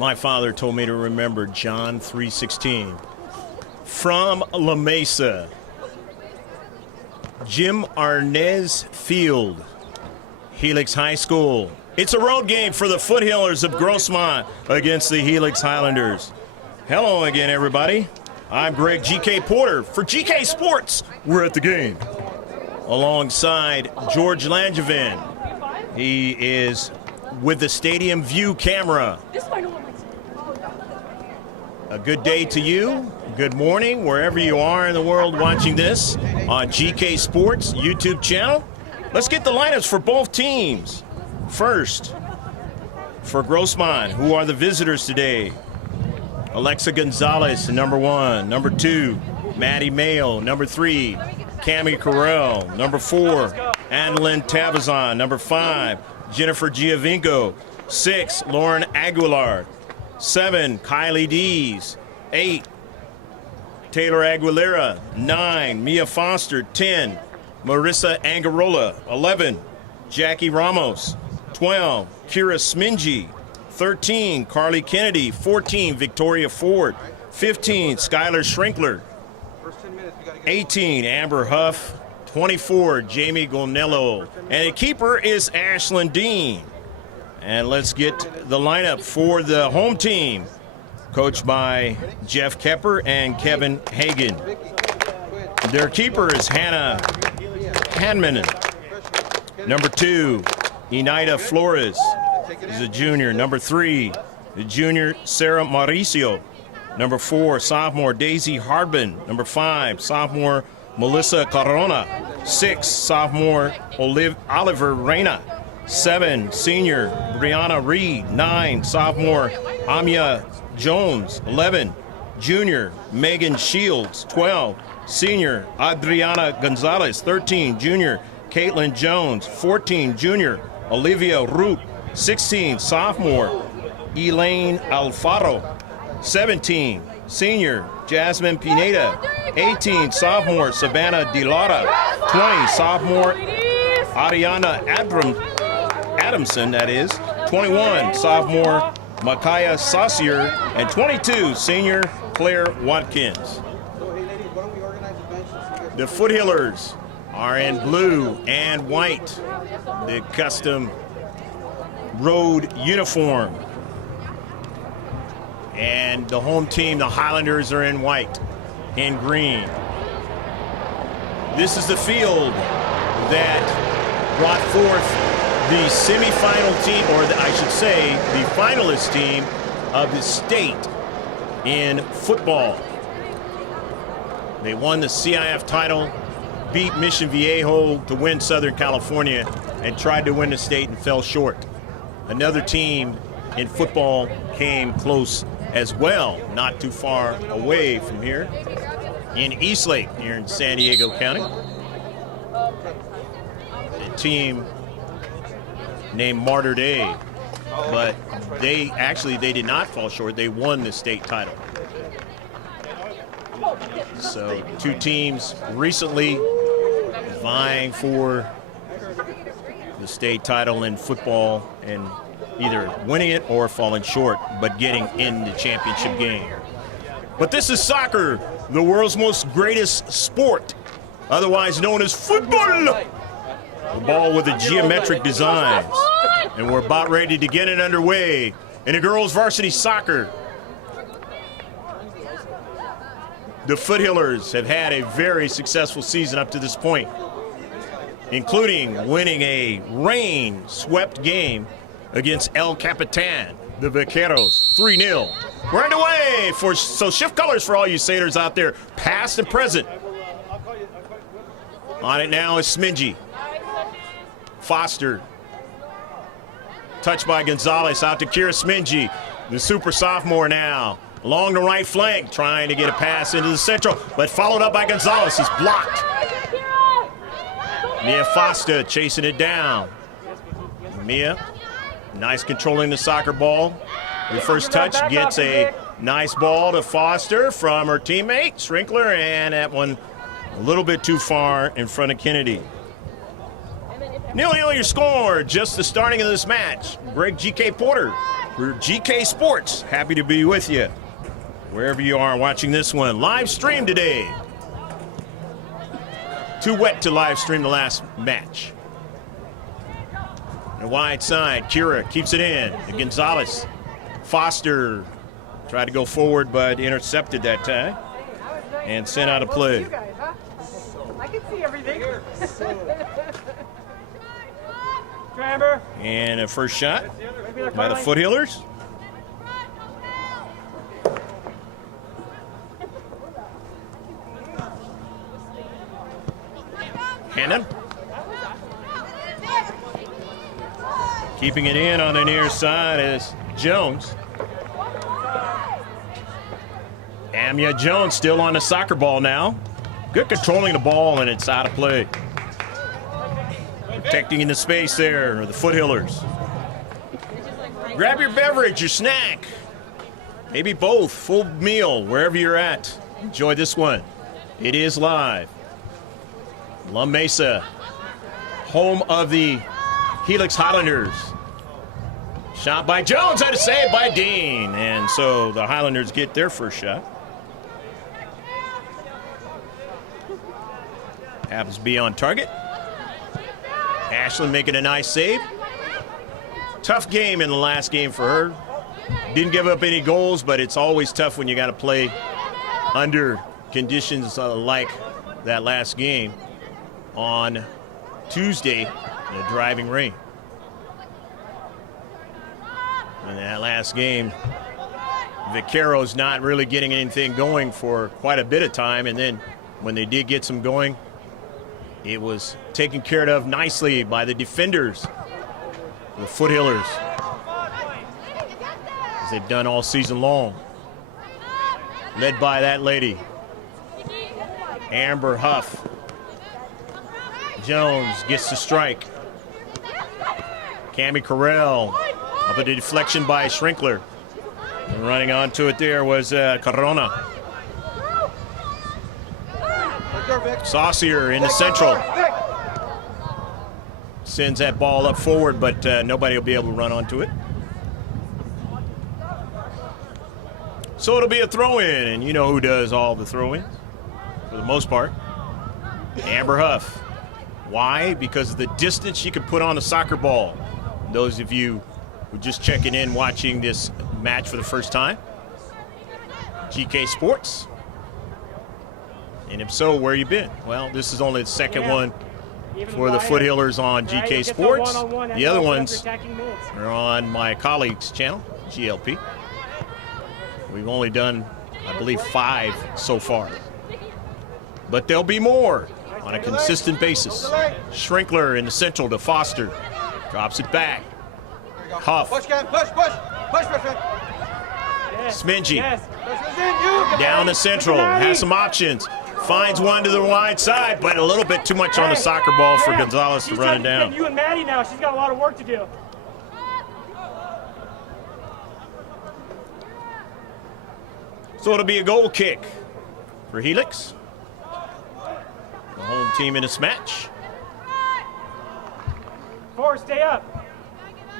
My father told me to remember John 3:16. From La Mesa, Jim Arnez Field, Helix High School. It's a road game for the Foothillers of Grossmont against the Helix Highlanders. Hello again, everybody. I'm Greg GK Porter for GK Sports. We're at the game. Alongside George Langevin. He is with the Stadium View camera. A good day to you. Good morning, wherever you are in the world watching this on GK Sports YouTube channel. Let's get the lineups for both teams. First, for Grossmont, who are the visitors today? Alexa Gonzalez, number 1. Number 2, Maddie Mayo. Number 3, Cami Carell. Number 4, Annalyn Tabazon. Number 5, Jennifer Giovinco. 6, Lauren Aguilar. 7, Kylie Dees. 8, Taylor Aguilera. 9, Mia Foster. 10, Marissa Angarola. 11, Jackie Ramos. 12, Kira Smingy. 13, Carly Kennedy. 14, Victoria Ford. 15, Skylar Schrinkler. 18, Amber Huff. 24, Jamie Gonello. And the keeper is Ashlyn Dean. And let's get the lineup for the home team, coached by Jeff Kepper and Kevin Hagan. Their keeper is Hannah Hanman. Number 2, Enaida Flores is a junior. Number 3, the junior Sarah Mauricio. Number 4, sophomore Daisy Hardman. Number 5, sophomore Melissa Corona. 6, sophomore Oliver Reyna. 7, senior Brianna Reed. 9, sophomore Amia Jones. 11, junior Megan Shields. 12, senior Adriana Gonzalez. 13, junior Caitlin Jones. 14, junior Olivia Root. 16, sophomore Elaine Alfaro. 17, senior Jasmine Pineda. 18, sophomore Savannah DeLara. 20, sophomore Ariana Adamson, that is. 21, sophomore Makaya Saucier. And 22, senior Claire Watkins. The Foothillers are in blue and white, the custom road uniform. And the home team, the Highlanders, are in white and green. This is the field that brought forth the semifinal team, or I should say, the finalist team of the state in football. They won the CIF title, beat Mission Viejo to win Southern California, and tried to win the state and fell short. Another team in football came close as well, not too far away from here, in Eastlake, here in San Diego County. A team named Martyr Day, but they did not fall short. They won the state title. So 2 teams recently vying for the state title in football and either winning it or falling short, but getting in the championship game. But this is soccer, the world's most greatest sport, otherwise known as football. The ball with a geometric designs. And we're about ready to get it underway in the girls' varsity soccer. The Foothillers have had a very successful season up to this point, including winning a rain-swept game against El Capitan, the Vaqueros, 3-0. We're underway, so shift colors for all you sailors out there, past and present. On it now is Smingy. Foster. Touched by Gonzalez, out to Kira Smingy, the super sophomore now. Along the right flank, trying to get a pass into the central, but followed up by Gonzalez. He's blocked. Mia Foster chasing it down. Mia, nice controlling the soccer ball. The first touch gets a nice ball to Foster from her teammate, Schrinkler, and that one a little bit too far in front of Kennedy. 0-0 your score, just the starting of this match. Greg GK Porter We're GK Sports. Happy to be with you wherever you are watching this one. Live stream today. Too wet to live stream the last match. The wide side, Kira keeps it in. And Gonzalez. Foster tried to go forward, but intercepted that time and sent out a play. I can see everything. And a first shot by the Foot Healers. Hannon. Keeping it in on the near side is Jones. Amya Jones still on the soccer ball now. Good controlling the ball, and it's out of play. Protecting in the space there, the Foot Healers. Grab your beverage, your snack. Maybe both, full meal, wherever you're at. Enjoy this one. It is live. La Mesa, home of the HELIX Highlanders. Shot by Jones, had to save by Dean. And so the Highlanders get their first shot. Happens to be on target. Ashlyn making a nice save. Tough game in the last game for her. Didn't give up any goals, but it's always tough when you got to play under conditions like that last game on Tuesday in the driving rain. In that last game, Vaqueros not really getting anything going for quite a bit of time, and then when they did get some going, it was taken care of nicely by the defenders, the Foot Healers, as they've done all season long. Led by that lady, Amber Huff. Jones gets the strike. Cami Carell up at the deflection by Schrinkler. And running onto it there was Corona. Saucier in the central. Sends that ball up forward, but nobody will be able to run onto it. So it'll be a throw-in, and you know who does all the throw-ins for the most part. Amber Huff. Why? Because of the distance she can put on the soccer ball. Those of you who are just checking in watching this match for the first time, GK Sports. And if so, where you been? Well, this is only the second one for the Foot Healers on GK Sports. The other ones are on my colleague's channel, GLP. We've only done, I believe, 5 so far. But there'll be more on a consistent basis. Schrinkler in the central to Foster. Drops it back. Huff. Push, Smingy. Down the central. Has some options. Finds one to the wide side, but a little bit too much on the soccer ball for Gonzalez to run it down. You and Maddie now. She's got a lot of work to do. So it'll be a goal kick for HELIX. The home team in this match. Forward, stay up.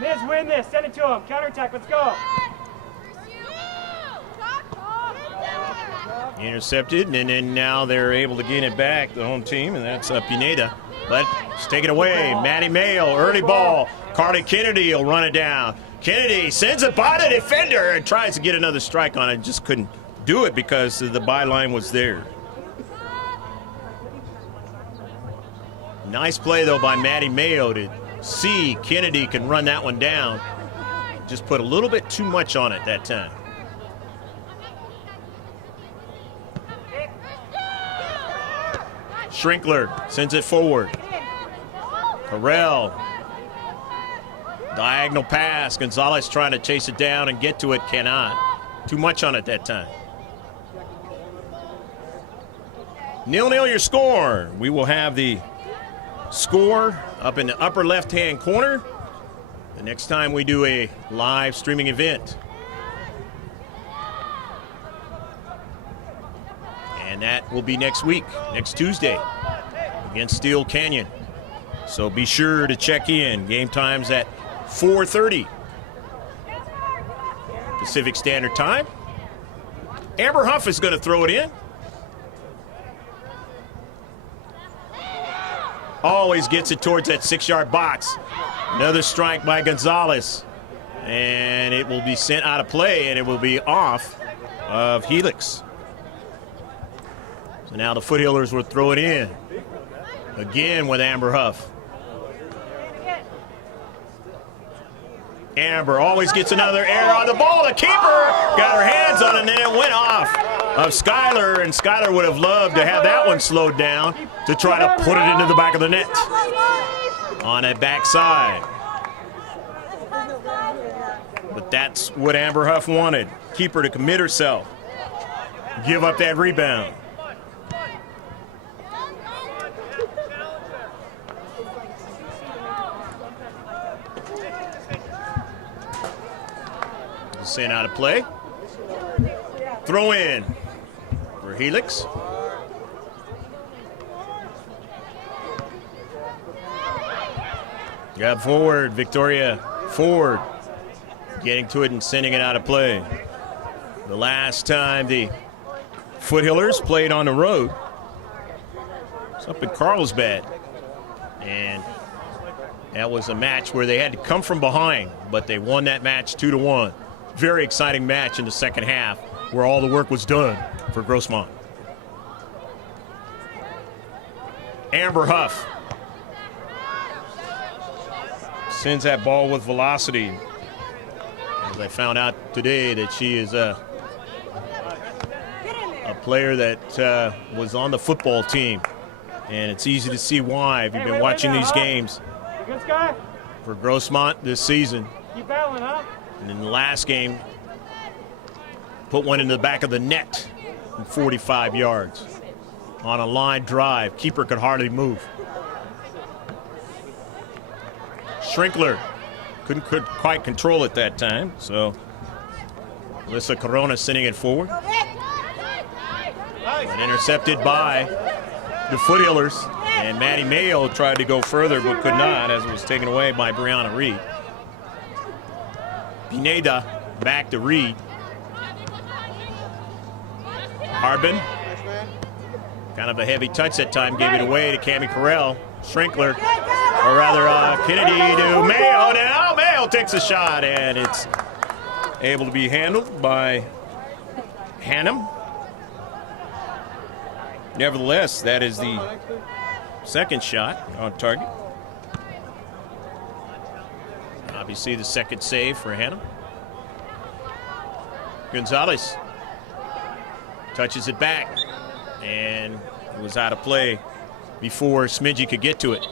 Miz, win this. Send it to him. Counterattack. Let's go. Intercepted, and then now they're able to gain it back, the home team, and that's Pineda. But it's taken away. Maddie Mayo, early ball. Carly Kennedy will run it down. Kennedy sends it by the defender and tries to get another strike on it. Just couldn't do it because the byline was there. Nice play, though, by Maddie Mayo to see Kennedy can run that one down. Just put a little bit too much on it that time. Schrinkler sends it forward. Carell. Diagonal pass. Gonzalez trying to chase it down and get to it. Cannot. Too much on it that time. 0-0 your score. We will have the score up in the upper left-hand corner the next time we do a live streaming event. And that will be next week, next Tuesday, against Steel Canyon. So be sure to check in. Game time's at 4:30. Pacific Standard Time. Amber Huff is going to throw it in. Always gets it towards that 6-yard box. Another strike by Gonzalez. And it will be sent out of play, and it will be off of Helix. So now the Foothillers will throw it in. Again with Amber Huff. Amber always gets another error on the ball. The keeper got her hands on it, and then it went off of Skylar, and Skylar would have loved to have that one slowed down to try to put it into the back of the net on that backside. But that's what Amber Huff wanted. Keeper to commit herself. Give up that rebound. Sent out of play. Throw in for Helix. Grab forward, Victoria Ford. Getting to it and sending it out of play. The last time the Foothillers played on the road, it's up in Carlsbad. And that was a match where they had to come from behind, but they won that match 2-1. Very exciting match in the second half where all the work was done for GROSSMONT. Amber Huff sends that ball with velocity. As I found out today that she is a player that was on the football team. And it's easy to see why if you've been watching these games for GROSSMONT this season. Keep battling, huh? And in the last game, put one into the back of the net from 45 yards on a line drive. Keeper could hardly move. Schrinkler couldn't quite control it that time, so Alyssa Corona sending it forward. But intercepted by the Foothillers, and Maddie Mayo tried to go further but could not as it was taken away by Brianna Reed. Pineda back to Reed. Harbin, kind of a heavy touch that time, gave it away to Cammie Carell. Schrinkler, or rather Kennedy to Mayo. Now Mayo takes a shot, and it's able to be handled by Hannum. Nevertheless, that is the second shot on target. Obviously the second save for Hannum. Gonzalez touches it back, and it was out of play before Smidgy could get to it.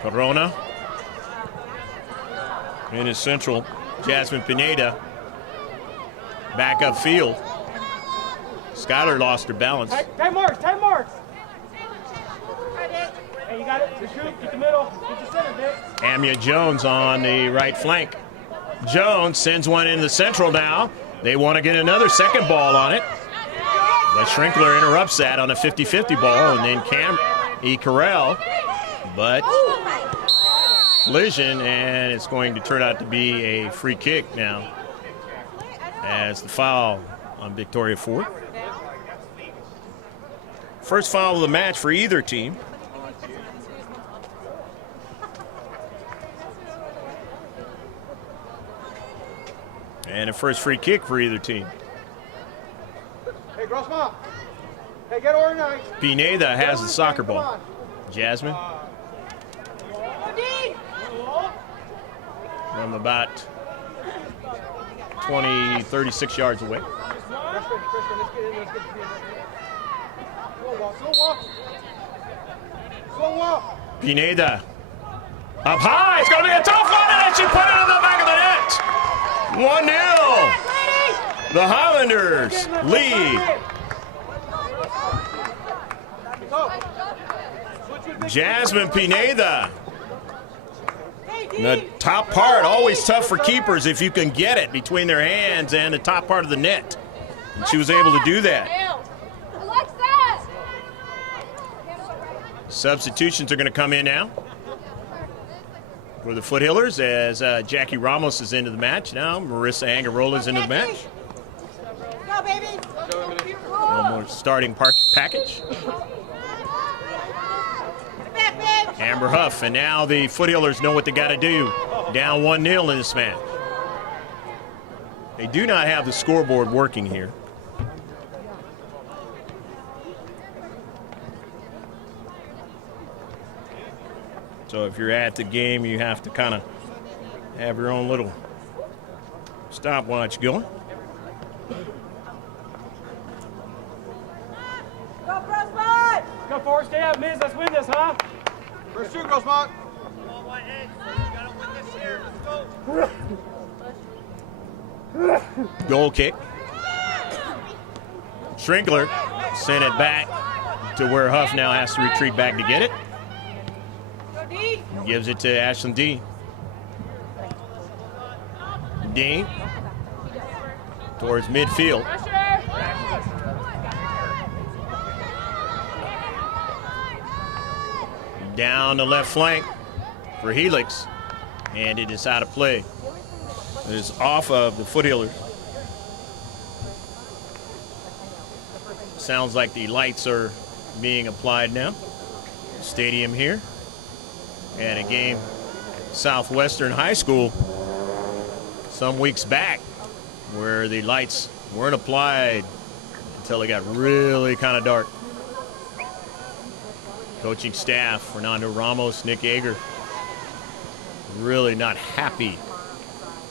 Corona in his central. Jasmine Pineda back upfield. Skylar lost her balance. Time marks, time marks. Hey, you got it. The scoop, get the middle. Get the center, Vic. Amia Jones on the right flank. Jones sends one into the central now. They want to get another second ball on it. But Schrinkler interrupts that on a 50-50 ball, and then Cammie Carell. But collision, and it's going to turn out to be a free kick now as the foul on Victoria Ford. First foul of the match for either team. And a first free kick for either team. Hey, GROSSMONT. Hey, get organized. Pineda has the soccer ball. Jasmine. From about 20, 36 yards away. Pineda up high. It's going to be a tough one, and she put it in the back of the net. 1-0. The Highlanders lead. Jasmine Pineda. The top part, always tough for keepers if you can get it between their hands and the top part of the net. And she was able to do that. Substitutions are going to come in now. for the Foothillers as Jackie Ramos is into the match now. Marissa Angarola is into the match. Go, baby. No more starting package. Amber Huff, and now the Foothillers know what they got to do. Down 1-0 in this match. They do not have the scoreboard working here. So if you're at the game, you have to kind of have your own little stopwatch going. Go, GROSSMONT! Go forward, stay up, Miz. Let's win this, huh? First two, GROSSMONT. Goal kick. Schrinkler sent it back to where Huff now has to retreat back to get it. Gives it to Ashlyn D. D towards midfield. Down the left flank for Helix, and it is out of play. It is off of the Foothillers. Sounds like the lights are being applied now. Stadium here. And a game at Southwestern High School some weeks back where the lights weren't applied until it got really kind of dark. Coaching staff, Fernando Ramos, Nick Yeager, really not happy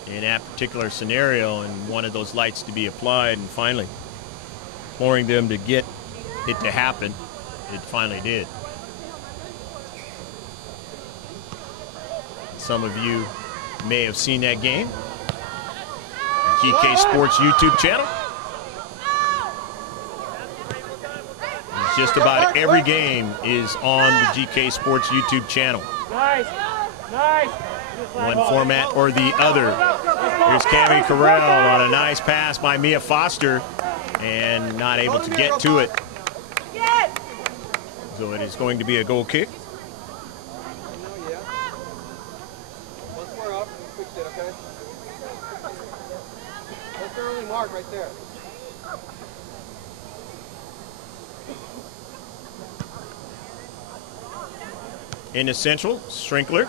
in that particular scenario and wanted those lights to be applied, and finally imploring them to get it to happen. It finally did. Some of you may have seen that game. GK Sports YouTube channel. It's just about every game is on the GK Sports YouTube channel. Nice. Nice. One format or the other. Here's Cami Carell on a nice pass by Mia Foster and not able to get to it. So it is going to be a goal kick. Right there. In the central, Schrinkler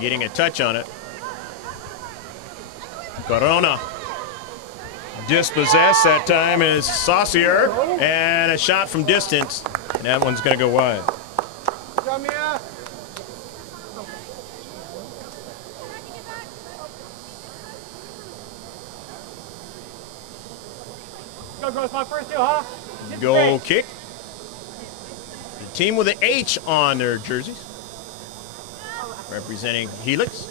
getting a touch on it. Corona dispossessed that time is Saucier, and a shot from distance. And that one's going to go wide. Come here. Go, GROSSMONT. First two, huh? Goal kick. The team with an H on their jerseys, representing Helix.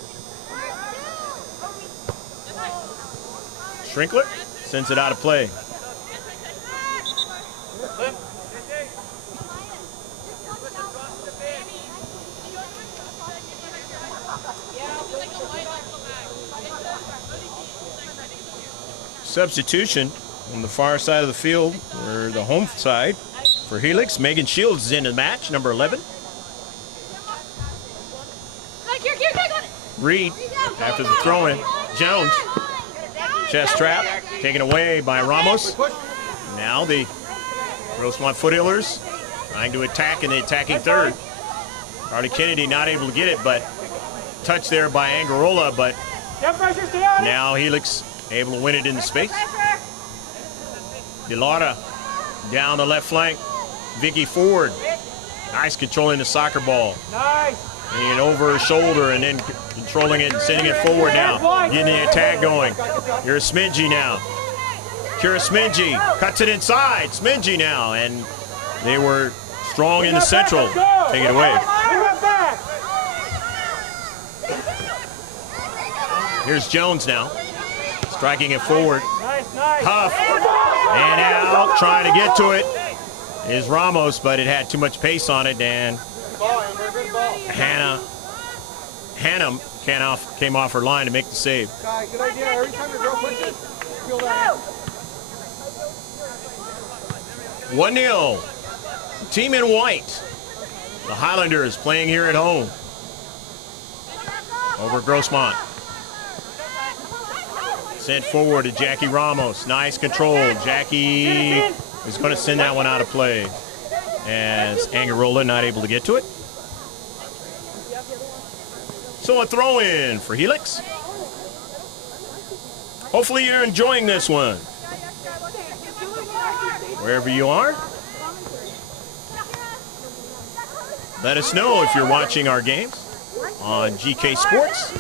Schrinkler sends it out of play. Substitution on the far side of the field, or the home side, for Helix. Megan Shields is in the match, number 11. Reed, after the throw-in. Jones, chest trap, taken away by Ramos. Now the GROSSMONT Foothillers trying to attack in the attacking third. Carly Kennedy not able to get it, but touched there by Angarola, but now Helix able to win it in the space. DeLauda down the left flank. Vicky Ford, nice controlling the soccer ball. Nice. Getting it over her shoulder and then controlling it and sending it forward now. Getting the attack going. Here's Smidgy now. Kira Smidgy cuts it inside. Smidgy now, and they were strong in the central. Take it away. Here's Jones now. Striking it forward. Huff. And out, trying to get to it is Ramos, but it had too much pace on it, and Hannah came off her line to make the save. Good idea. Every time the girl pushes, feel that. 1-0. Team in white. The Highlanders playing here at home. over Grossmont. Sent forward to Jackie Ramos. Nice control. Jackie is going to send that one out of play as Angarola not able to get to it. So a throw in for Helix. Hopefully you're enjoying this one. Wherever you are, let us know if you're watching our games on GK Sports.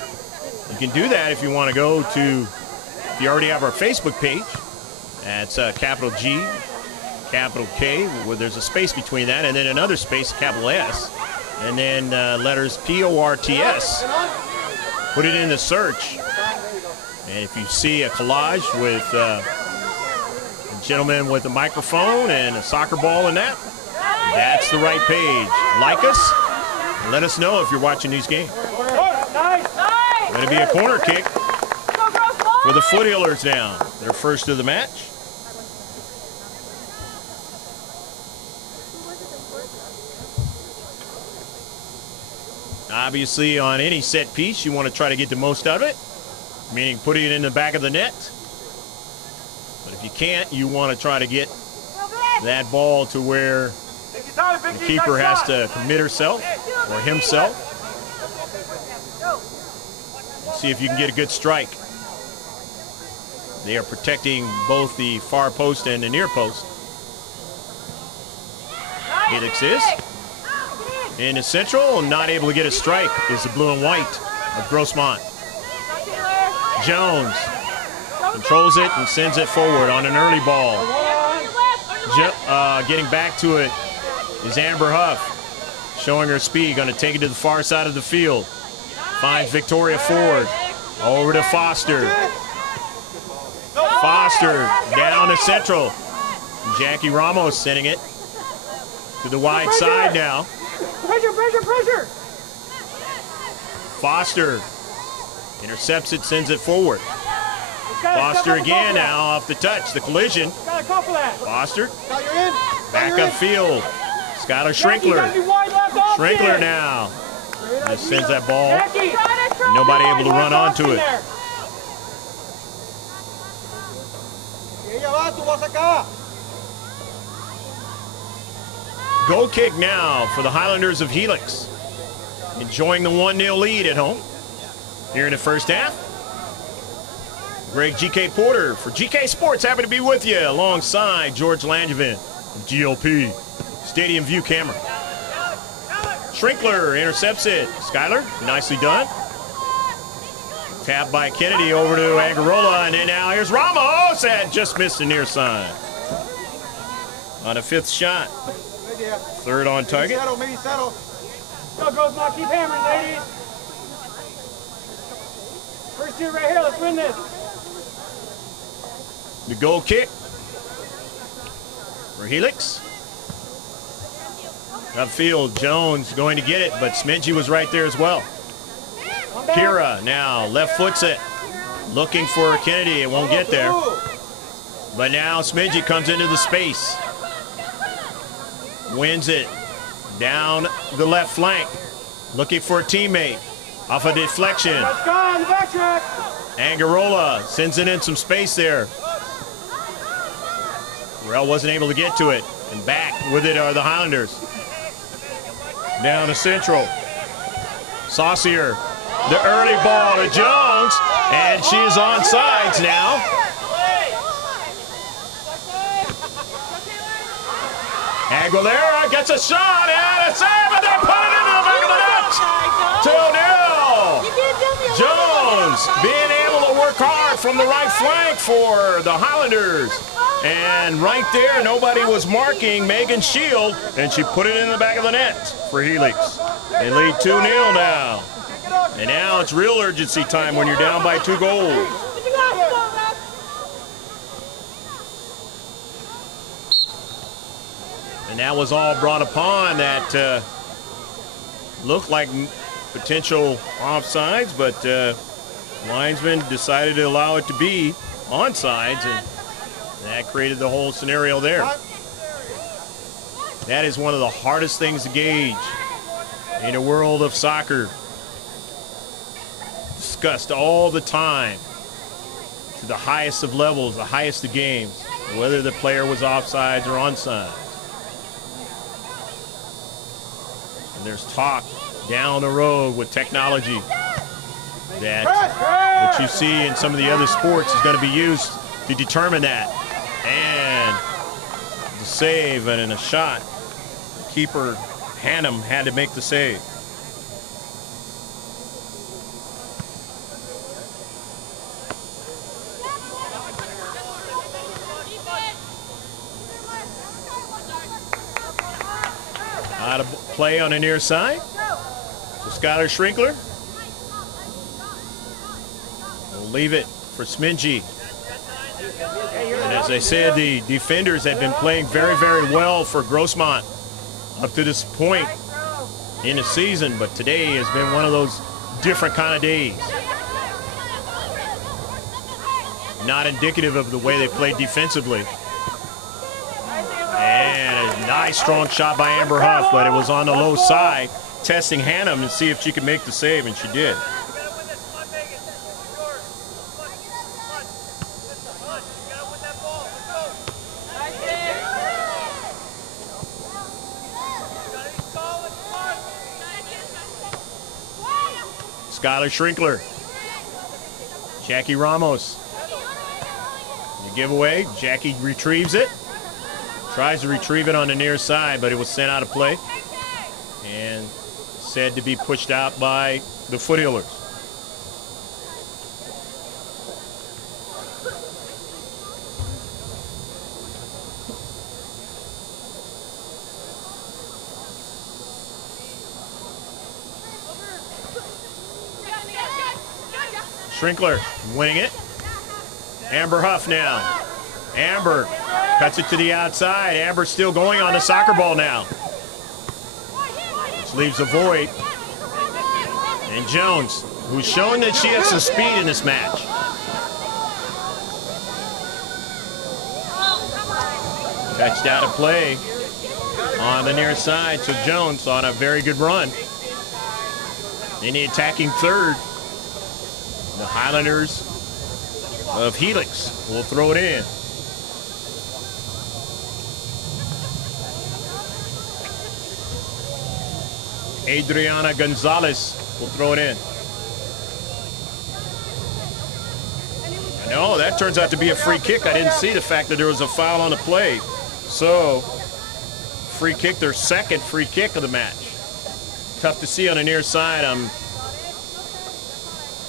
You can do that if you want to go to, if you already have our Facebook page. That's capital G, capital K, where there's a space between that, and then another space, capital S, and then letters PORTS. Put it in the search. And if you see a collage with a gentleman with a microphone and a soccer ball in that, that's the right page. Like us, and let us know if you're watching these games. Going to be a corner kick for the Foothillers now. Their first of the match. Obviously, on any set piece, you want to try to get the most out of it, meaning putting it in the back of the net. But if you can't, you want to try to get that ball to where the keeper has to commit herself or himself. See if you can get a good strike. They are protecting both the far post and the near post. Helix is in the central, not able to get a strike is the blue and white of Grossmont. Jones controls it and sends it forward on an early ball. Getting back to it is Amber Huff, showing her speed, going to take it to the far side of the field. Finds Victoria Ford, over to Foster. Foster down to central. Jackie Ramos sending it to the wide side now. Pressure, pressure, pressure! Foster intercepts it, sends it forward. Foster again now off the touch, the collision. Foster back upfield. Skylar Schrinkler. Schrinkler now. Just sends that ball. Nobody able to run onto it. Goal kick now for the Highlanders of Helix. Enjoying the 1-0 lead at home here in the first half. Greg GK Porter for GK Sports, happy to be with you alongside George Langevin of GLP Stadium View Camera. Schrinkler intercepts it. Skylar, nicely done. Tap by Kennedy over to Angarola, and then now here's Ramos, and just missed the near side. On a fifth shot. Third on target. Go, Grossmont, keep hammering, ladies. First two right here, let's win this. The goal kick for Helix. Upfield, Jones going to get it, but Smidgey was right there as well. Kira now left foots it, looking for Kennedy. It won't get there. But now Smidgey comes into the space. Wins it down the left flank. Looking for a teammate. Off a deflection. Angarola sends it in some space there. Burrell wasn't able to get to it. And back with it are the Highlanders. Down to central. Saucier. The early ball to Jones. And she is on sides now. Aguilera gets a shot and a save, and they put it into the back of the net. 2-0. Jones being able to work hard from the right flank for the Highlanders. And right there, nobody was marking Megan Shield, and she put it in the back of the net for Helix. They lead 2-0 now. And now it's real urgency time when you're down by 2 goals. And that was all brought upon that looked like potential offsides, but linesman decided to allow it to be onsides, and that created the whole scenario there. That is one of the hardest things to gauge in the world of soccer. discussed all the time to the highest of levels, the highest of games, whether the player was offsides or onside. And there's talk down the road with technology that what you see in some of the other sports is going to be used to determine that. And the save and a shot, keeper Hannum had to make the save. Out of play on the near side. So Skylar Schrinkler will leave it for Smingy. And as I said, the defenders have been playing very, very well for Grossmont up to this point in the season, but today has been one of those different kind of days. Not indicative of the way they played defensively. And a nice strong shot by Amber Huff, but it was on the low side, testing Hannum to see if she could make the save, and she did. Skylar Schrinkler. Jackie Ramos. The giveaway. Jackie retrieves it. Tries to retrieve it on the near side, but it was sent out of play and said to be pushed out by the Foothillers. Schrinkler winning it. Amber Huff now. Amber cuts it to the outside. Amber still going on the soccer ball now. This leaves a void. And Jones, who's showing that she has some speed in this match. Touched out of play on the near side. So Jones on a very good run. In the attacking third, the Highlanders of Helix will throw it in. Adriana Gonzalez will throw it in. No, that turns out to be a free kick. I didn't see the fact that there was a foul on the play. So, free kick, their second free kick of the match. Tough to see on the near side. I'm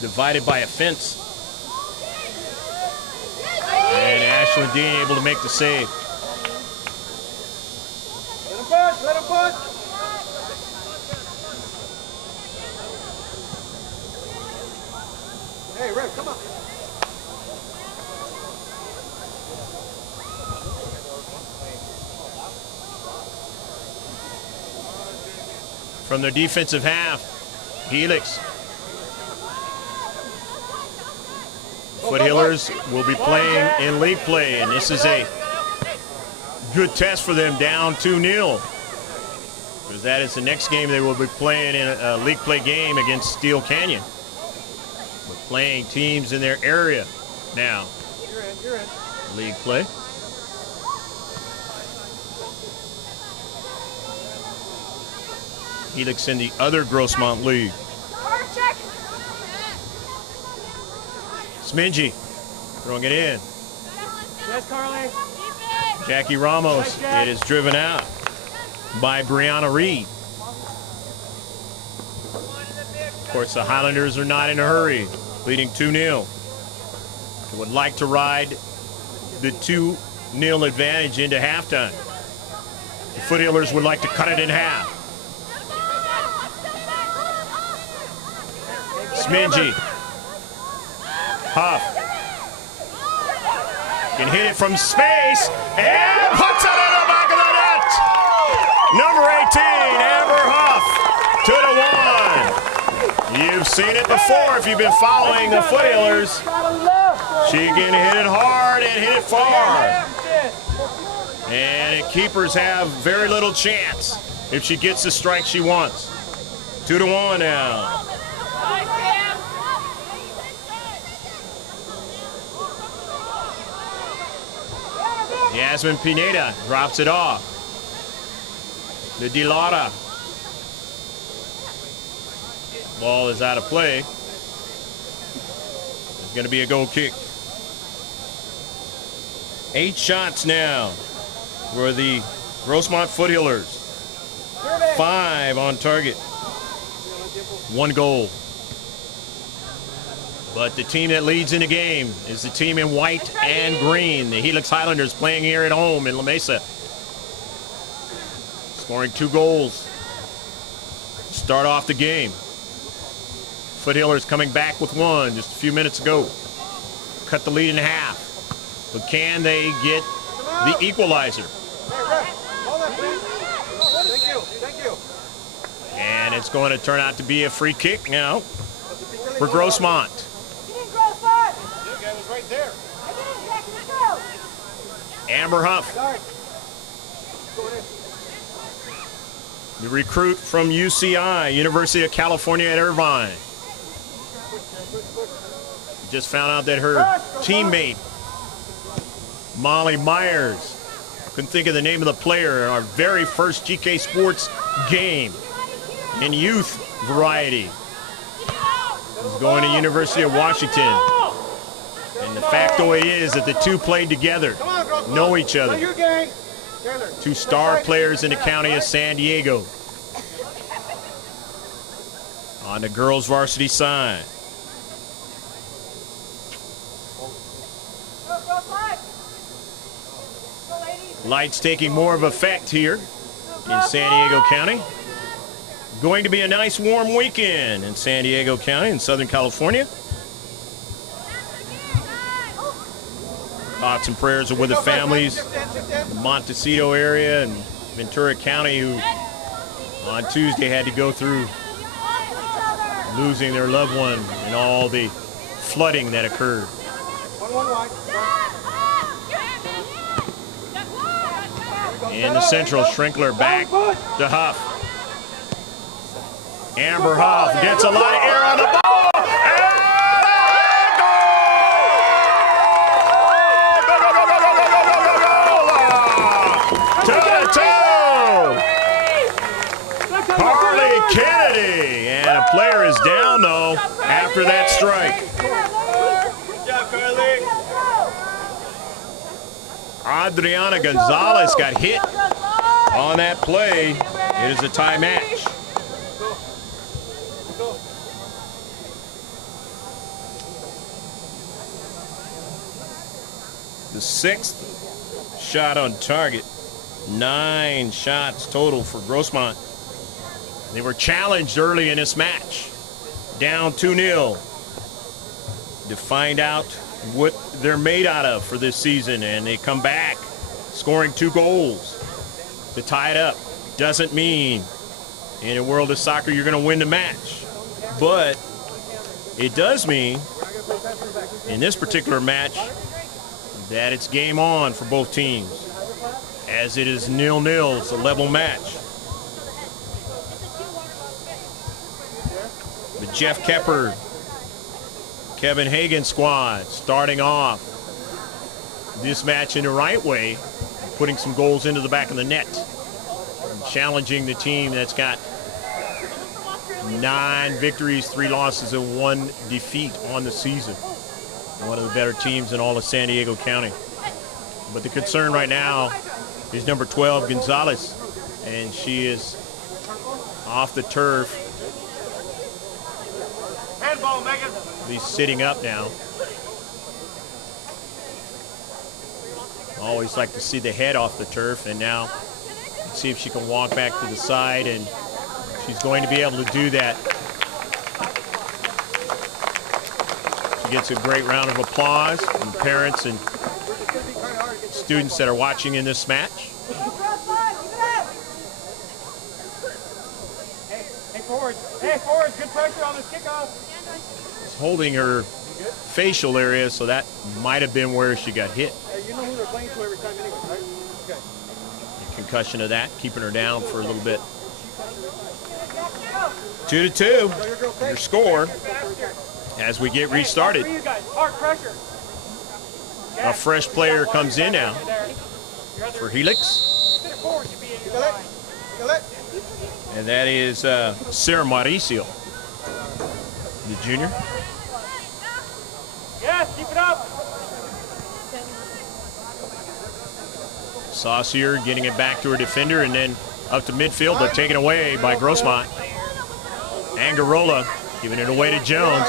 divided by a fence. And Ashlyn Dean able to make the save. Let him push, let him push. Hey, Rick, come on. From their defensive half, Helix. Foothillers will be playing in league play, and this is a good test for them, down 2-0. Because that is the next game they will be playing in a league play game against Steel Canyon. We're playing teams in their area now. You're in. League play. Helix in the other Grossmont League. Smingy throwing it in. Yes, Carly. Jackie Ramos. It is driven out by Brianna Reed. Of course, the Highlanders are not in a hurry, leading 2-0. They would like to ride the 2-0 advantage into halftime. The Foothillers would like to cut it in half. Smingy. Huff can hit it from space and puts it in the back of the net. Number 18, Amber Huff, to the 1. You've seen it before if you've been following the Foothillers. She can hit it hard and hit it far. And keepers have very little chance if she gets the strike she wants. 2-1 now. Yasmin Pineda drops it off. The Dilara. Ball is out of play. It's going to be a goal kick. 8 shots now for the GROSSMONT Foothillers. 5 on target. 1 goal. But the team that leads in the game is the team in white and green. The Helix Highlanders playing here at home in La Mesa. Scoring 2 goals. Start off the game. Foothillers coming back with 1 just a few minutes ago. Cut the lead in half. But can they get the equalizer? Thank you. And it's going to turn out to be a free kick now for GROSSMONT. Guy was right there. Amber Huff, the recruit from UCI, University of California at Irvine. Just found out that her teammate, Molly Myers, couldn't think of the name of the player in our very first GK Sports game in youth variety. He's going to University of Washington. And the factoid is that the two played together, know each other. 2 star players in the county of San Diego. On the girls' varsity side. Lights taking more of effect here in San Diego County. Going to be a nice warm weekend in San Diego County in Southern California. Thoughts and prayers are with the families in the Montecito area and Ventura County who on Tuesday had to go through losing their loved one in all the flooding that occurred. 1 wide. In the central, Schrinkler back to Huff. Amber Huff gets a lot of air on the ball. Carly Kennedy. And a player is down, though, after that strike. Good job, Carly. Adriana Gonzalez got hit on that play. It is a tie match. The 6th shot on target. 9 shots total for GROSSMONT. They were challenged early in this match. Down 2-0 to find out what they're made out of for this season, and they come back scoring 2 goals to tie it up. Doesn't mean in a world of soccer you're going to win the match, but it does mean in this particular match that it's game on for both teams, as it is 0-0. It's a level match. The Jeff Kepper, Kevin Hagen squad starting off this match in the right way, putting some goals into the back of the net, and challenging the team that's got 9 victories, 3 losses, and 1 defeat on the season. One of the better teams in all of San Diego County. But the concern right now is number 12, Gonzalez, and she is off the turf. Handball, Megan. He's sitting up now. Always like to see the head off the turf, and now let's see if she can walk back to the side, and she's going to be able to do that. She gets a great round of applause from parents and students that are watching in this match. Hey, forwards. Hey, forwards. Good pressure on this kickoff. She's holding her facial area, so that might have been where she got hit. Hey, you know who they're playing to every time anyway, right? Okay. Concussion of that, keeping her down for a little bit. 2-2, your score as we get restarted. For you guys, hard pressure. A fresh player comes in now. for HELIX. Center forward should be in your line. And that is Sarah Mauricio, the junior. Yes, keep it up. Saucier getting it back to her defender and then up to midfield, but taken away by GROSSMONT. Angarola giving it away to Jones.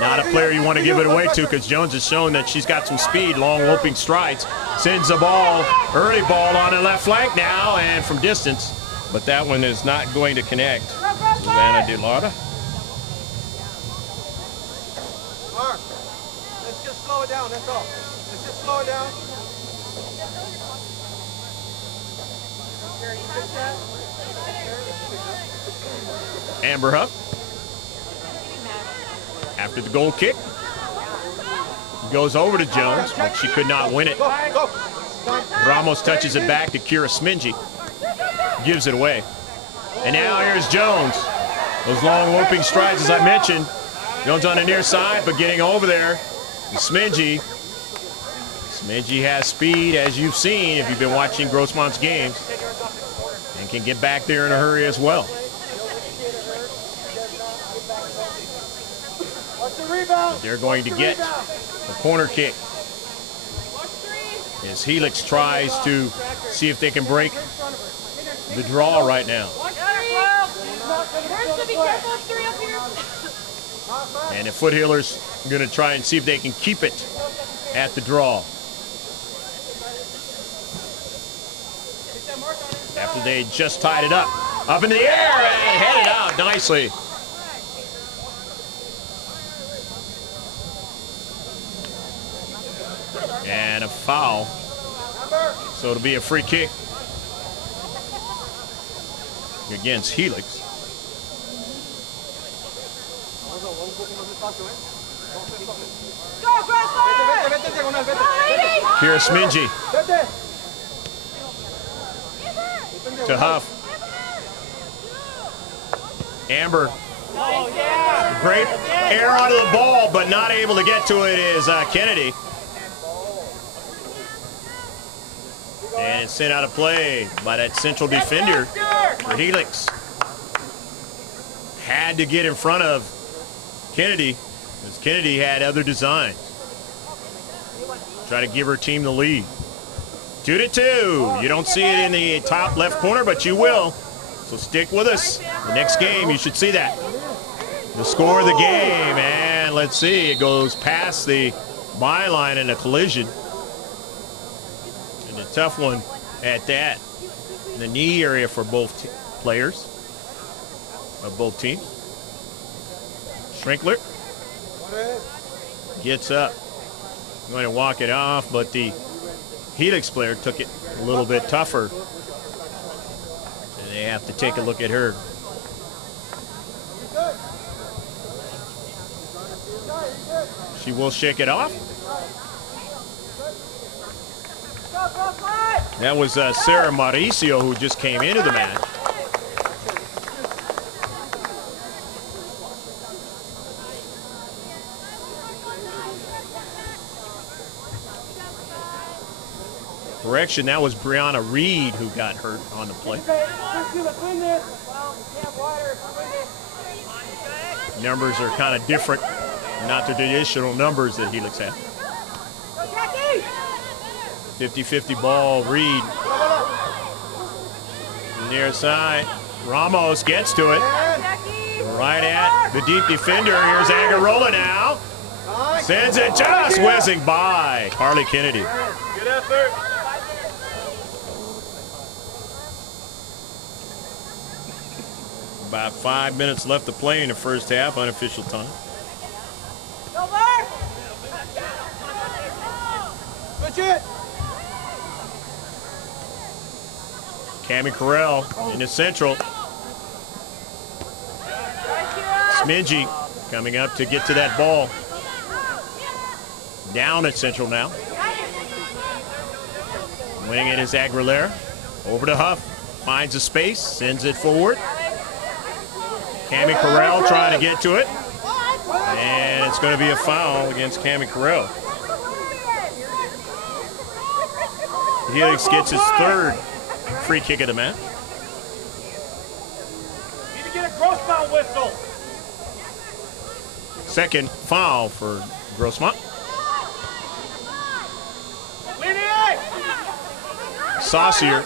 Not a player you want to give it away to because Jones has shown that she's got some speed, long loping strides. Sends the ball, early ball on the left flank now and from distance. But that one is not going to connect. Savannah DeLauda. Mark, let's just slow it down, that's all. Let's just slow it down. Amber Huff. After the goal kick. Goes over to Jones, but she could not win it. Ramos touches it back to Kira Smingy. Gives it away. And now here's Jones. Those long looping strides, as I mentioned. Jones on the near side, but getting over there. Smingy. Smingy has speed, as you've seen if you've been watching GROSSMONT's games, and can get back there in a hurry as well. But they're going to get a corner kick as HELIX tries to see if they can break the draw right now. And the Foothillers are going to try and see if they can keep it at the draw. After they just tied it up. Up in the air and headed out nicely. And a foul. So it'll be a free kick against HELIX. Kira Smingy to Huff. Amber. Great air onto the ball, but not able to get to it is Kennedy. And it's sent out of play by that central defender for HELIX. Had to get in front of Kennedy, because Kennedy had other designs. Try to give her team the lead. 2-2. You don't see it in the top left corner, but you will. So stick with us. The next game, you should see that. The score of the game, and let's see, it goes past the byline in a collision. And a tough one at that. In the knee area for both players of both teams. Schrinkler gets up. Going to walk it off, but the HELIX player took it a little bit tougher. And they have to take a look at her. She will shake it off. That was Sarah Mauricio who just came into the match. Correction, that was Brianna Reed who got hurt on the play. Numbers are kind of different, not the traditional numbers that HELIX have. 50-50 ball, Reed. Near side, Ramos gets to it. Right at the deep defender. Here's Agarola now. Sends it just whizzing by Carly Kennedy. Good effort. About 5 minutes left to play in the first half, unofficial time. Cami Carell in the central. Smingy coming up to get to that ball. Down at central now. Winning it is Aguilera. Over to Huff. Finds a space, sends it forward. Cami Carell trying to get to it. And it's going to be a foul against Cami Carell. Helix gets his third free kick of the match. Need to get a GROSSMONT whistle. Second foul for GROSSMONT. Win it! Saucier.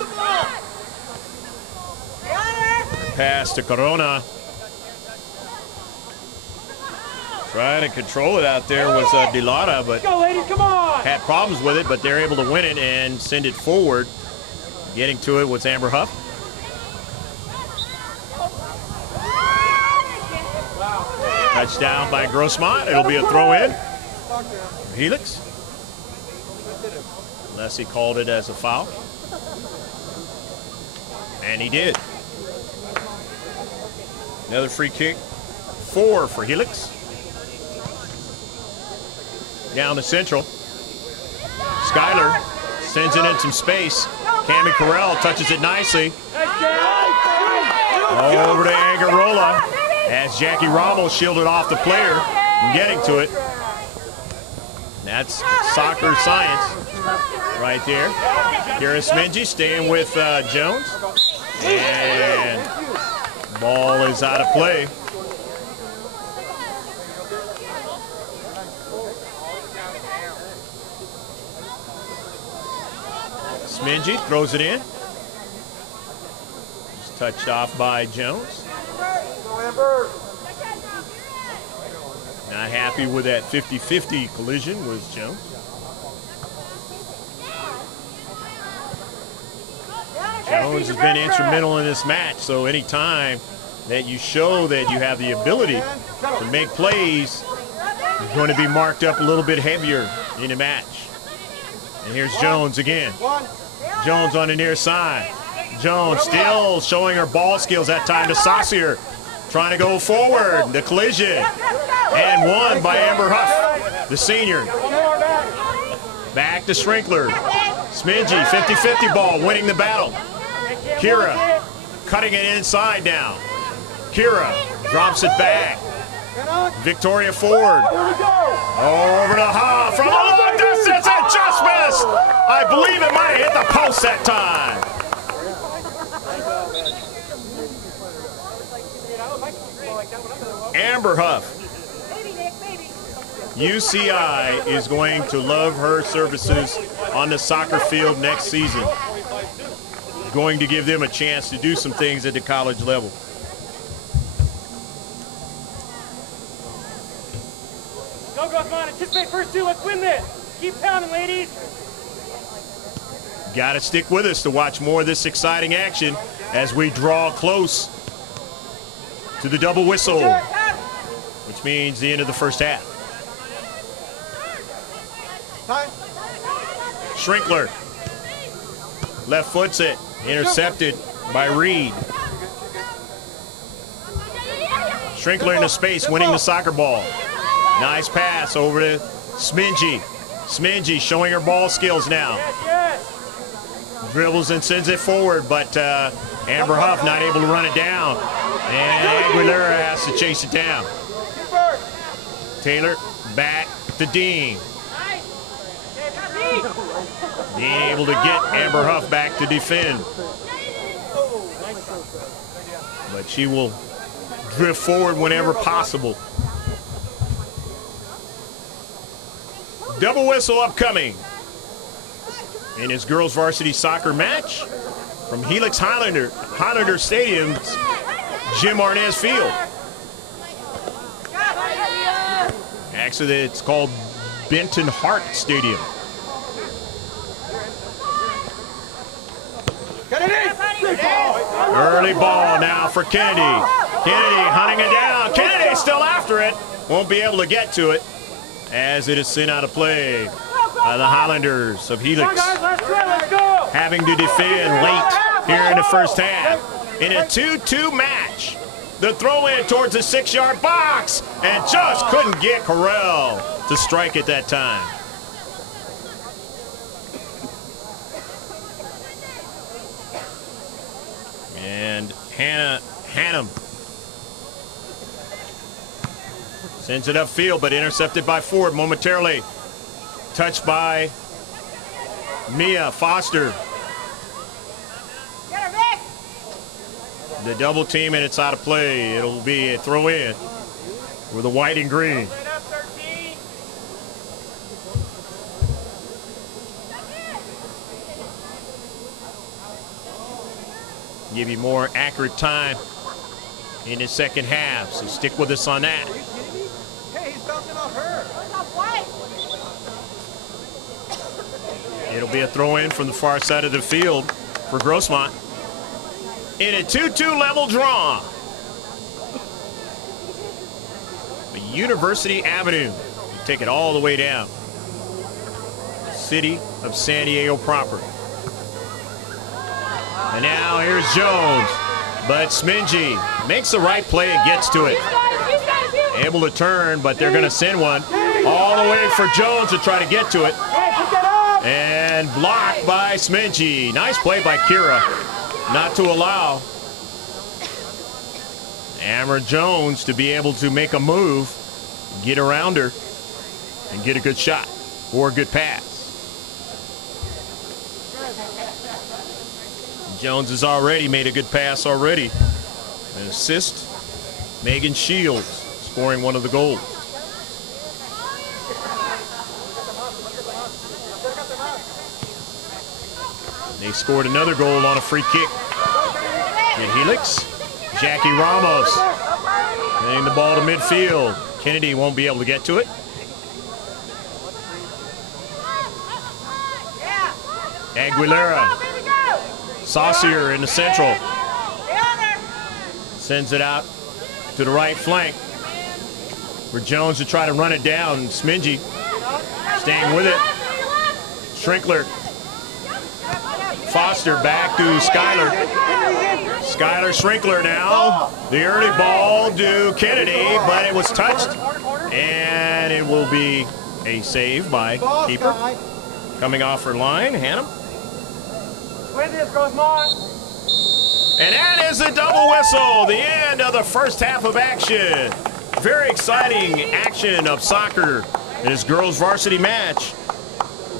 Pass to Corona. Trying to control it out there was Delara, but Go, ladies, come on! had problems with it, but they're able to win it and send it forward. Getting to it was Amber Huff. Touchdown by GROSSMONT. It'll be a throw in. Helix. Unless he called it as a foul. And he did. Another free kick. 4 for Helix. Down to Central. Skyler sends it in some space. Cami Carell touches it nicely. Over to Angarola as Jackie Ramos shielded off the player from getting to it. That's soccer science right there. Kira Smingy staying with Jones. And ball is out of play. Smingy throws it in. Just touched off by Jones. Not happy with that 50-50 collision was Jones. Jones has been instrumental in this match, so anytime that you show that you have the ability to make plays, you're going to be marked up a little bit heavier in the match. And here's Jones again. Jones on the near side. Jones still showing her ball skills that time to Saucier. Trying to go forward. The collision. And won by Amber Huff, the senior. Back to Schrinkler. Smingy, 50-50 ball, winning the battle. Kira cutting it inside now. Kira drops it back. Victoria Ford. Over to Huff from a long distance and just missed. I believe it might have hit the post that time. Amber Huff. UCI is going to love her services on the soccer field next season. Going to give them a chance to do some things at the college level. Go, GROSSMONT. Anticipate first two. Let's win this. Keep pounding, ladies. Got to stick with us to watch more of this exciting action as we draw close to the double whistle, which means the end of the first half. Schrinkler left foots it, intercepted by Reed. Schrinkler into space, winning the soccer ball. Nice pass over to Smingy. Smingy showing her ball skills now. Dribbles and sends it forward, but Amber Huff not able to run it down. And Aguilera has to chase it down. Taylor back to Dean. Dean able to get Amber Huff back to defend. But she will drift forward whenever possible. Double whistle upcoming in his girls varsity soccer match from Helix Highlander Stadium's Jim Arnaz Field. Actually, it's called Benton Hart Stadium. Early ball now for Kennedy. Kennedy hunting it down. Kennedy still after it. Won't be able to get to it as it is sent out of play by the Highlanders of Helix. Having to defend late here in the first half. In a 2-2 match. The throw in towards the 6-yard box and just couldn't get Carell to strike at that time. And Hannum sends it upfield, but intercepted by Ford momentarily. Touched by Mia Foster. Get her, Vic. The double team, and it's out of play. It'll be a throw in with the white and green. Line up, 13. Give you more accurate time in the second half, so stick with us on that. Hey, he's bouncing off her. Goes off white. It'll be a throw in from the far side of the field for Grossmont in a 2-2 level draw. The University Avenue. You take it all the way down. City of San Diego proper. And now here's Jones, but Smingy makes the right play and gets to it. Able to turn, but they're going to send one all the way for Jones to try to get to it. And blocked by Smingy. Nice play by Kira, not to allow Amber Jones to be able to make a move, get around her, and get a good shot or a good pass. Jones has already made a good pass already. An assist. Megan Shields scoring one of the goals. They scored another goal on a free kick. And HELIX. Jackie Ramos getting the ball to midfield. Kennedy won't be able to get to it. Aguilera. Saucier in the central. Sends it out to the right flank for Jones to try to run it down. Smingy staying with it. Schrinkler. Foster back to Skyler. Skyler Schrinkler now. The early ball to Kennedy, but it was touched. And it will be a save by keeper. Coming off her line, Hannah. With this, GROSSMONT. And that is the double whistle, the end of the first half of action. Very exciting action of soccer in this girls varsity match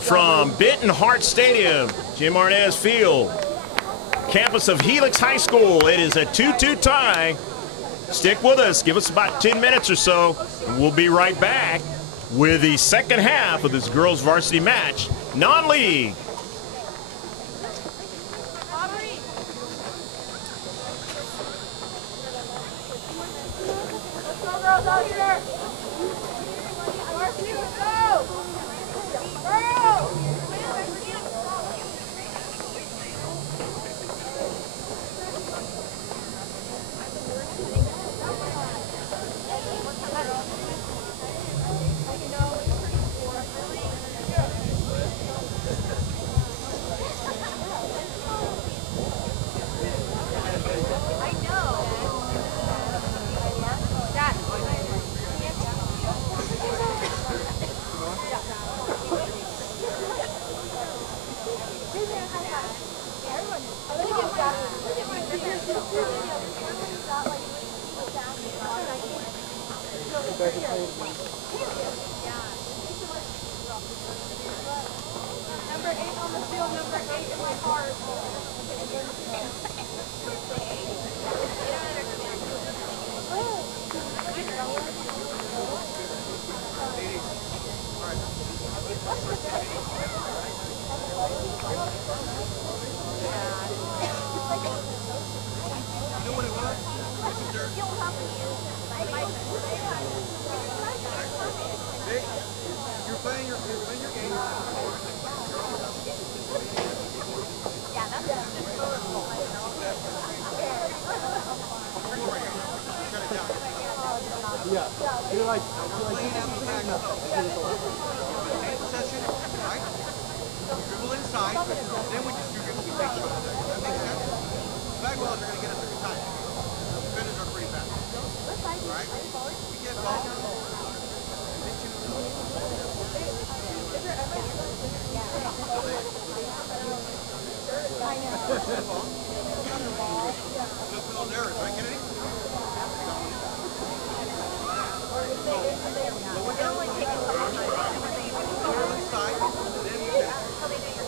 from Benton Hart Stadium, Jim Arnaz Field, campus of HELIX High School. It is a 2-2 tie. Stick with us, give us about 10 minutes or so, and we'll be right back with the second half of this girls varsity match, non-league.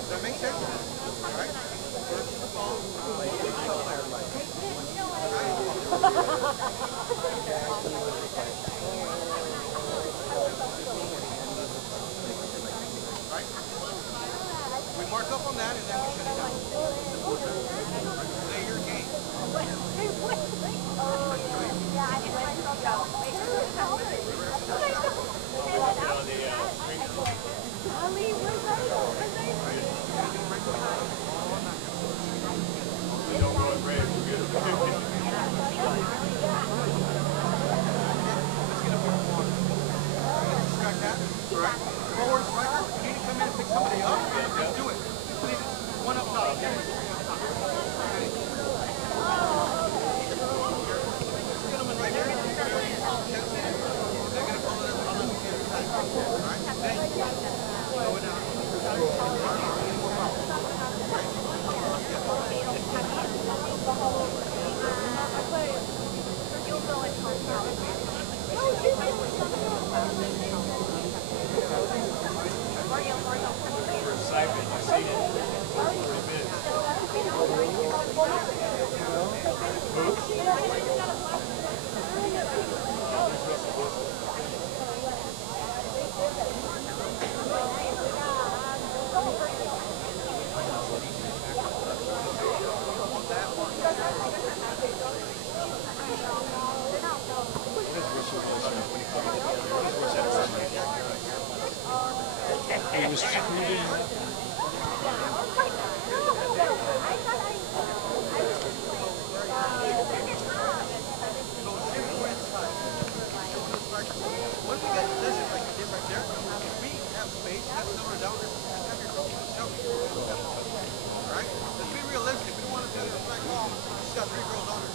Does that make mark up on that, and then we shut it down. Play your game. Distract that. All right. Forward striker. You need to come in and pick somebody up. Let's do it. Please. One up top. Okay. Gentleman right here. They're going to call it as all right. Then go down. Once we get possession like you did right there, if we have space, let's slow it down and have your coach shout me. Alright? Let's be realistic. We don't want to do this like, oh, she's got 3 girls on her.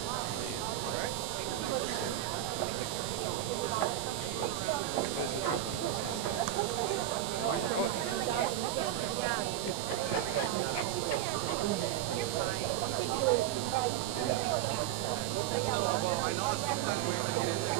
Alright? I know it's sometimes we have to get in there.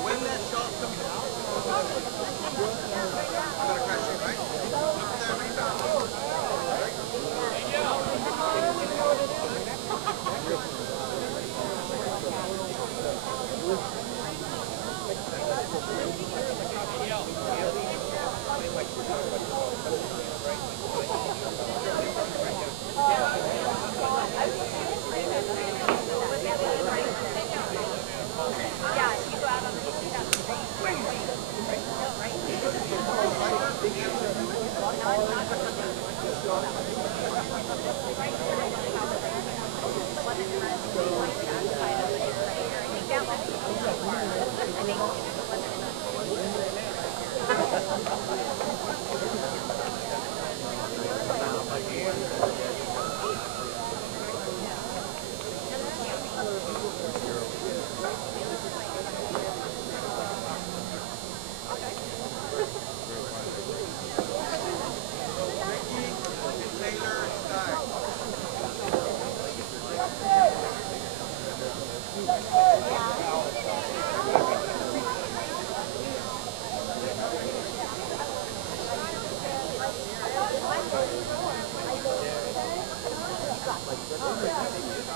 When that shot's coming out, I'm gonna crash it, right? Look at that rebound.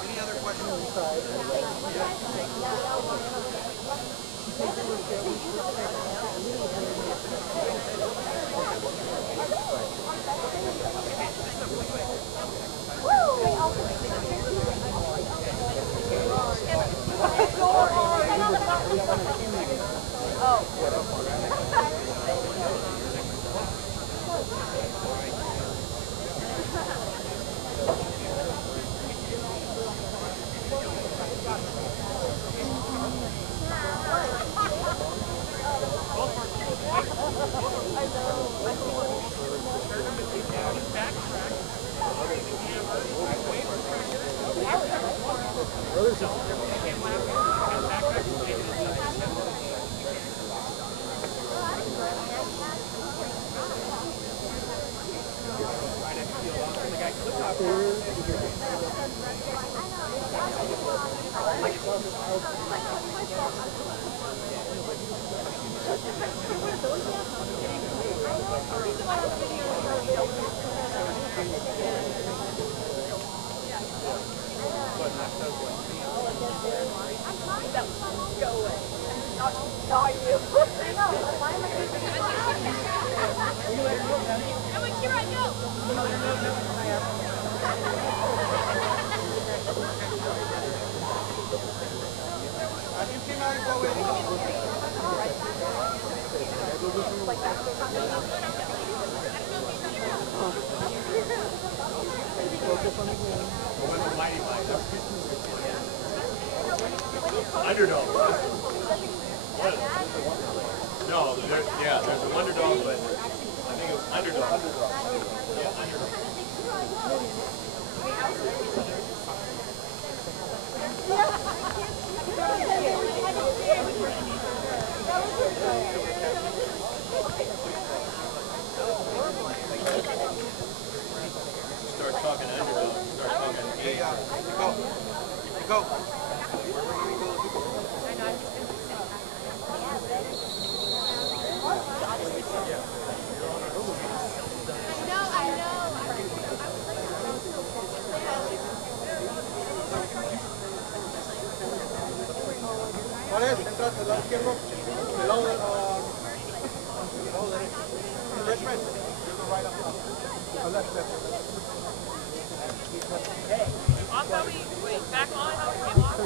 Any other questions? Underdog. No, yeah, there's an underdog, but I think it was underdog. Yeah, underdog. Start talking underdog. Start talking Hey, go. ¿Cuál es? Entra del lado izquierdo, del lado derecho. Freshman. Right up. Left.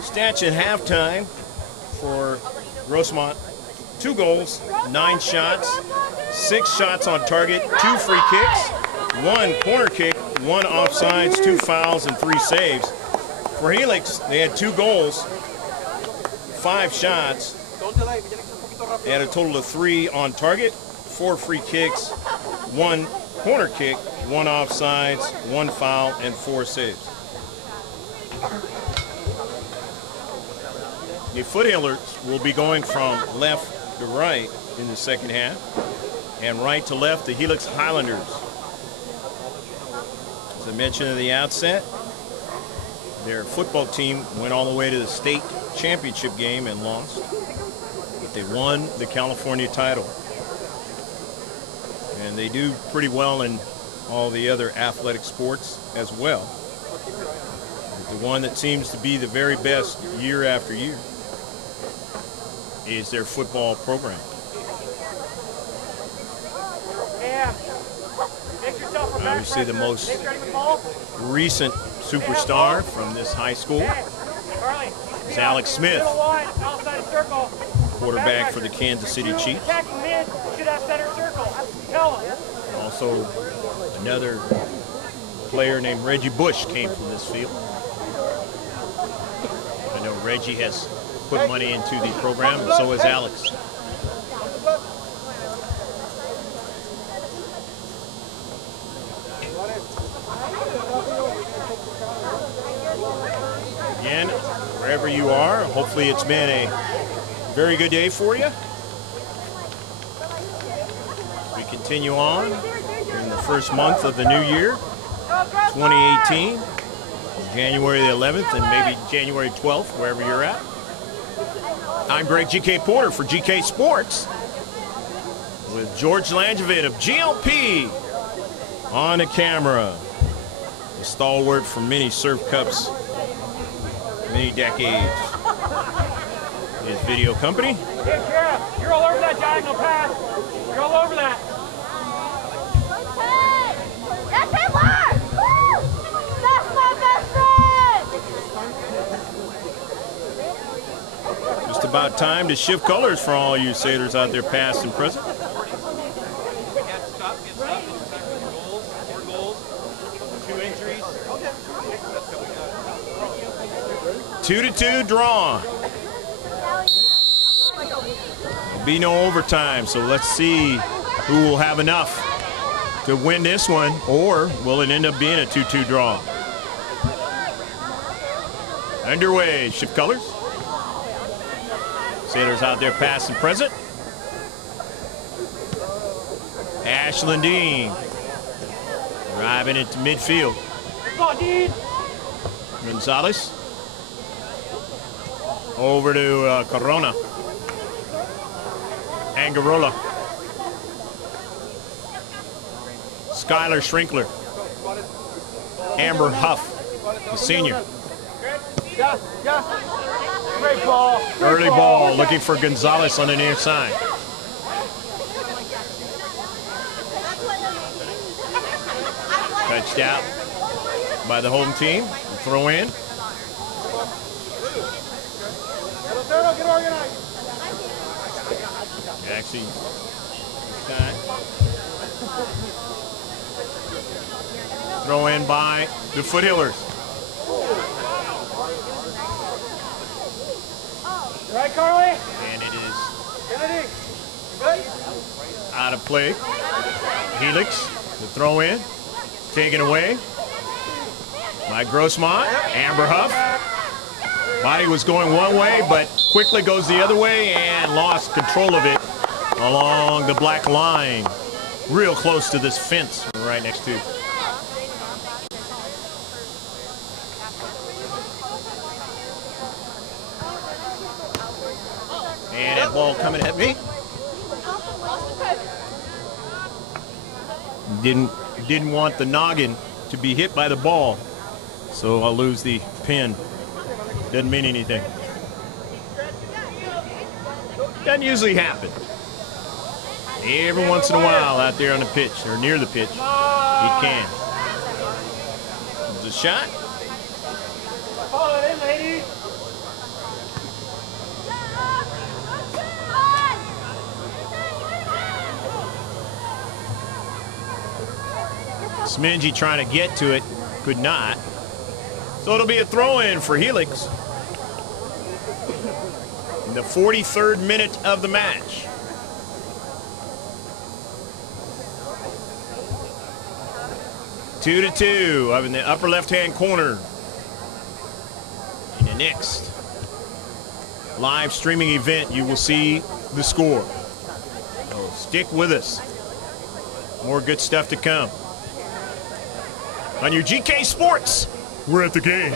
Stats at halftime for GROSSMONT. 2 goals, 9 shots, 6 shots on target, 2 free kicks, 1 corner kick, 1 offsides, 2 fouls, and 3 saves. For HELIX, they had 2 goals, 5 shots, they had a total of 3 on target, 4 free kicks, 1 corner kick, 1 offsides, 1 foul, and 4 saves. The Foothillers will be going from left to right in the second half, and right to left, the HELIX Highlanders. As I mentioned at the outset, their football team went all the way to the state championship game and lost, but they won the California title. And they do pretty well in all the other athletic sports as well. But the one that seems to be the very best year after year is their football program. Obviously the most recent superstar from this high school is Alex Smith, quarterback for the Kansas City Chiefs. Also, another player named Reggie Bush came from this field. I know Reggie has put money into the program, and so has Alex. Again, wherever you are, hopefully it's been a very good day for you. We continue on in the first month of the new year, 2018, January the 11th and maybe January 12th, wherever you're at. I'm Greg G.K. Porter for GK Sports with George Langevin of GLP on the camera. A stalwart for many Surf Cups, many decades. His video company. Hey, Kara, you're all over that diagonal pass. You're all over that. That's it, Mark! Woo! That's my best friend! Just about time to shift colors for all you sailors out there, past and present. We can't stop, goals, 4 goals, 2 injuries. 2-2 draw. There'll be no overtime, so let's see who will have enough to win this one, or will it end up being a 2-2 draw? Underway, shift colors. Sailors out there, past and present. Ashlyn Dean driving into midfield. Come on, Dean. Gonzalez over to Corona. Angarola. Skylar Shrinkler. Amber Huff, the senior. Great ball. Early ball. ball, looking for Gonzalez on the near side. Touched out by the home team. Throw in. Actually, throw in by the Foothillers. Right, Carly? And it is out of play. Helix, the throw in, taken away by Grossmont. Amber Huff. Body was going one way, but quickly goes the other way and lost control of it along the black line. Real close to this fence right next to. And that ball coming at me. Didn't want the noggin to be hit by the ball, so I'll lose the pin. Doesn't mean anything. Doesn't usually happen. Every once in a while out there on the pitch, or near the pitch, he can. It's a shot. Call it in, ladies. Smingy trying to get to it, could not. So it'll be a throw-in for Helix. In the 43rd minute of the match. Two to two up in the upper left-hand corner. In the next live streaming event, you will see the score. So stick with us. More good stuff to come. On your GK Sports, we're at the game.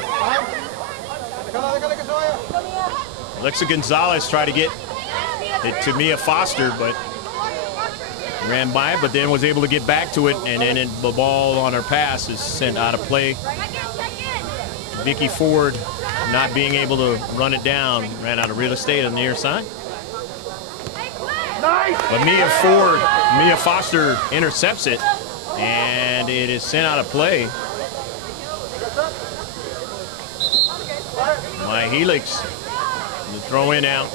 Alexa Gonzalez tried to get it to Mia Foster, but ran by it, but then was able to get back to it, and then the ball on her pass is sent out of play. Vicky Ford not being able to run it down, ran out of real estate on the near side. But Mia Foster intercepts it, and it is sent out of play by Helix. The throw in out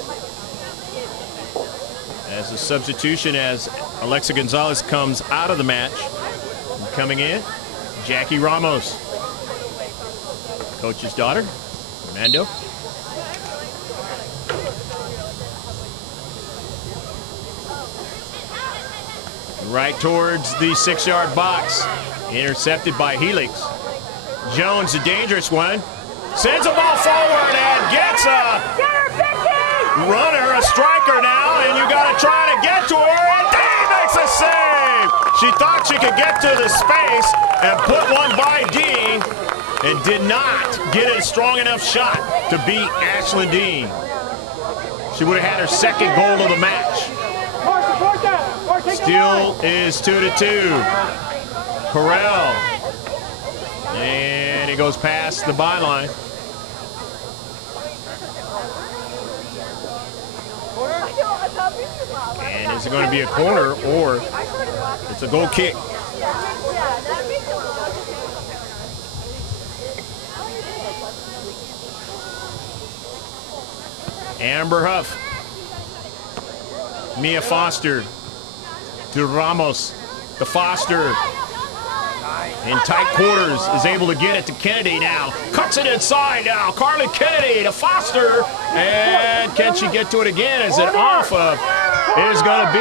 as a substitution as Alexa Gonzalez comes out of the match. And coming in, Jackie Ramos, coach's daughter, Armando. Right towards the 6-yard box. Intercepted by Helix. Jones, a dangerous one. Sends the ball forward and gets a runner, a striker now, and you got to try to get to her, and Dean makes a save. She thought she could get to the space and put one by Dean and did not get a strong enough shot to beat Ashlyn Dean. She would have had her second goal of the match. Still is 2-2. Corral. And he goes past the byline. And is it going to be a corner or it's a goal kick? Amber Huff. Mia Foster. To Ramos, to Foster, in tight quarters, is able to get it to Kennedy now. Cuts it inside now. Carly Kennedy to Foster, and can she get to it again? Is it off of? It is going to be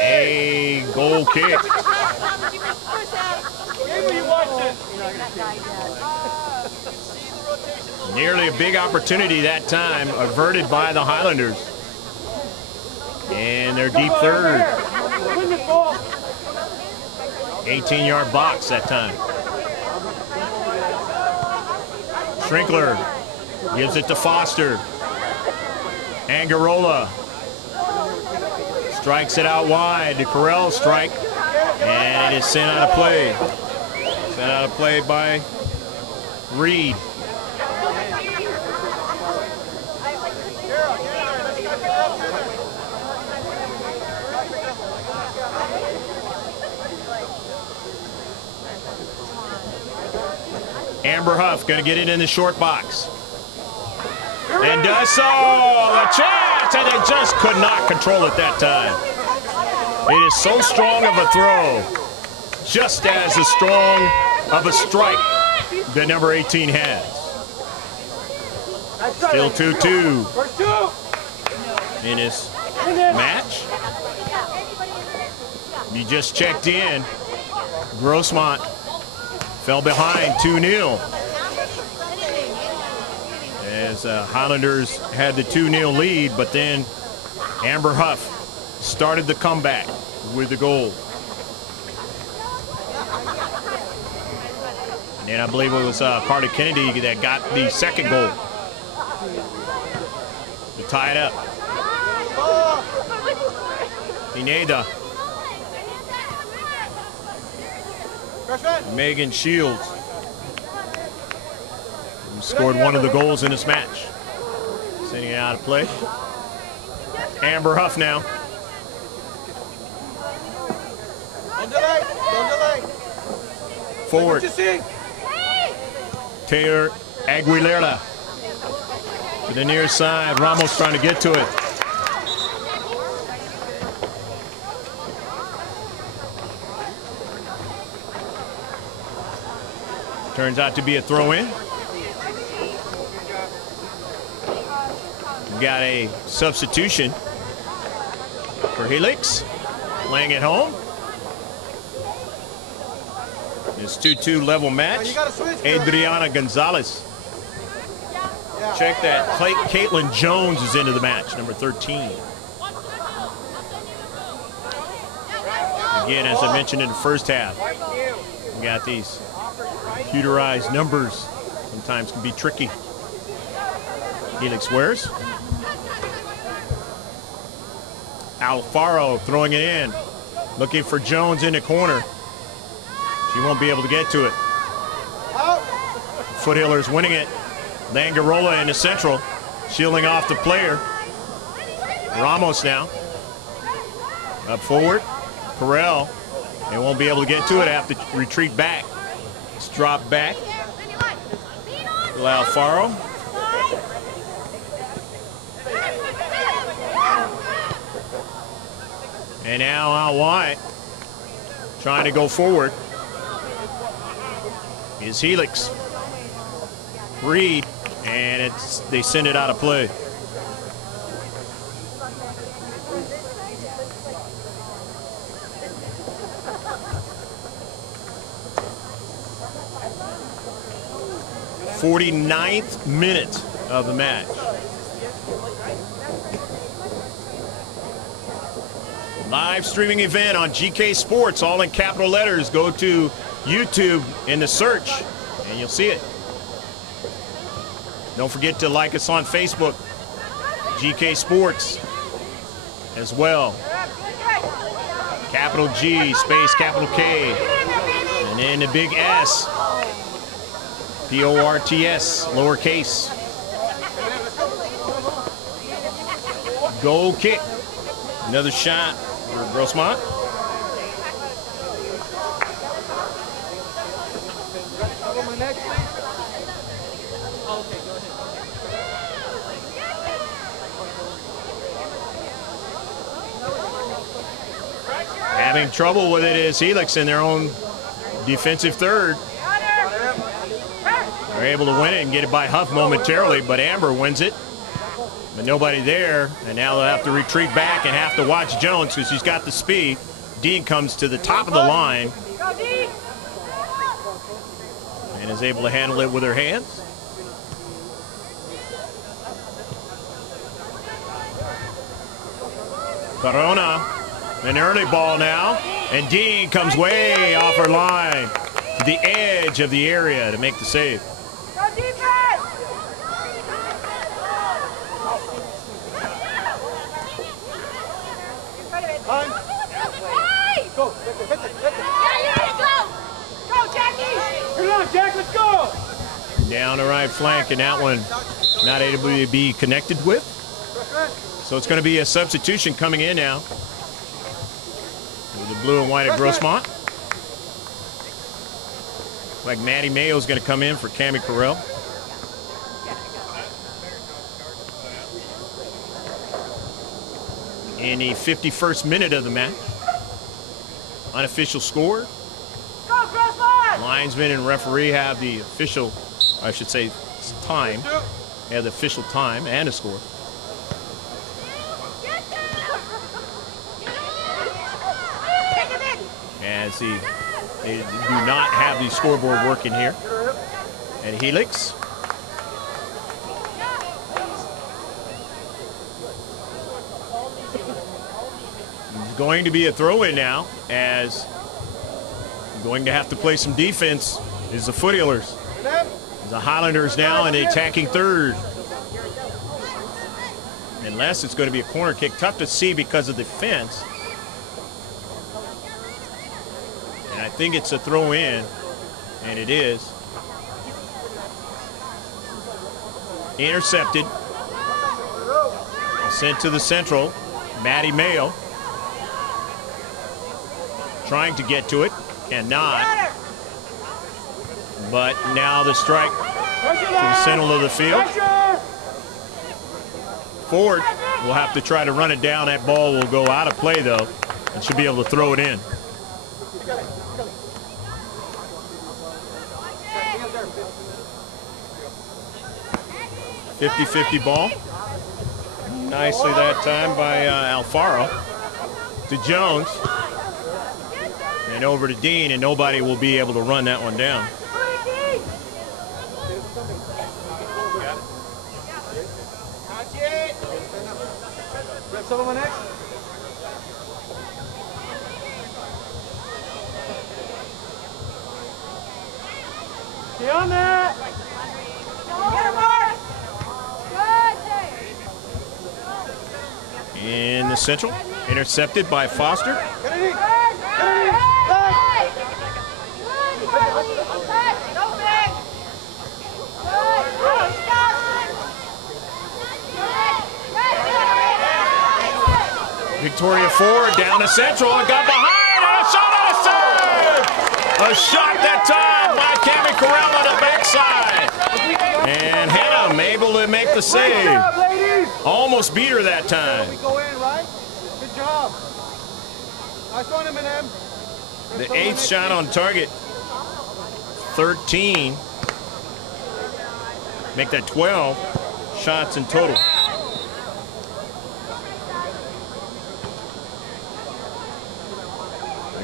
a goal kick. Nearly a big opportunity that time, averted by the Highlanders. And their deep third. 18-yard box that time. Schrinkler gives it to Foster. Angarola strikes it out wide. The Corral strike. And it is sent out of play. Sent out of play by Reed. Amber Huff going to get it in the short box. And does so. A chance, and it just could not control it that time. It is so strong of a throw, just as strong of a strike that number 18 has. Still 2-2 in this match. You just checked in. Grossmont fell behind 2-0. As Highlanders had the 2-0 lead, but then Amber Huff started the comeback with the goal. And I believe it was Carter Kennedy that got the second goal to tie it up. Pineda. Megan Shields scored one of the goals in this match. Sending it out of play. Amber Huff now. Don't delay. Don't delay. Forward. What you see? Taylor Aguilera to the near side. Ramos trying to get to it. Turns out to be a throw-in. We've got a substitution for Helix, playing at home. This 2-2 level match. Adriana Gonzalez. Check that. Caitlin Jones is into the match, number 13. Again, as I mentioned in the first half, we got these computerized numbers. Sometimes can be tricky. Helix wears. Alfaro throwing it in. Looking for Jones in the corner. She won't be able to get to it. Foothillers winning it. Langarola in the central. Shielding off the player. Ramos now. Up forward. Carell. They won't be able to get to it. Have to retreat back. It's dropped back. Alfaro. And now out wide, trying to go forward, is Helix. Reed, and they send it out of play. '49th minute of the match. Live streaming event on GK Sports, all in capital letters. Go to YouTube in the search, and you'll see it. Don't forget to like us on Facebook, GK Sports, as well. Capital G, space, capital K, and then the big S, P-O-R-T-S, lowercase. Goal kick. Another shot for Grossmont. Having trouble with it is Helix in their own defensive third. They're able to win it and get it by Huff momentarily, but Amber wins it. But nobody there, and now they'll have to retreat back and have to watch Jones because she's got the speed. Dean comes to the top of the line and is able to handle it with her hands. Corona, an early ball now, and Dean comes way off her line to the edge of the area to make the save. Jack, let's go! Down the right flank, and that one not able to be connected with. So it's going to be a substitution coming in now with the blue and white at Grossmont. Like Maddie Mayo's going to come in for Cammie Carell. In the 51st minute of the match. Unofficial score. Linesman and referee have the official, I should say, time. They have the official time and a score. As they do not have the scoreboard working here at HELIX. It's going to be a throw-in now, as going to have to play some defense is the Foothillers. The Highlanders now in the attacking third. Unless it's going to be a corner kick. Tough to see because of the fence. And I think it's a throw in, and it is. Intercepted. Sent to the central. Maddie Mayo. Trying to get to it. Cannot. But now the strike to the center of the field. Ford will have to try to run it down. That ball will go out of play, though, and should be able to throw it in. .50-50 ball. Nicely that time by Alfaro to Jones. And over to Dean, and nobody will be able to run that one down. Stay on there. In the central, intercepted by Foster. Victoria Ford down to central and got behind, and a shot on a save! A shot that time by Cammie Carell on the backside. And Hannah able to make the save. Almost beat her that time. We go in, right? Good job. Nice one, Eminem. The 8th shot on target. 13. Make that 12 shots in total.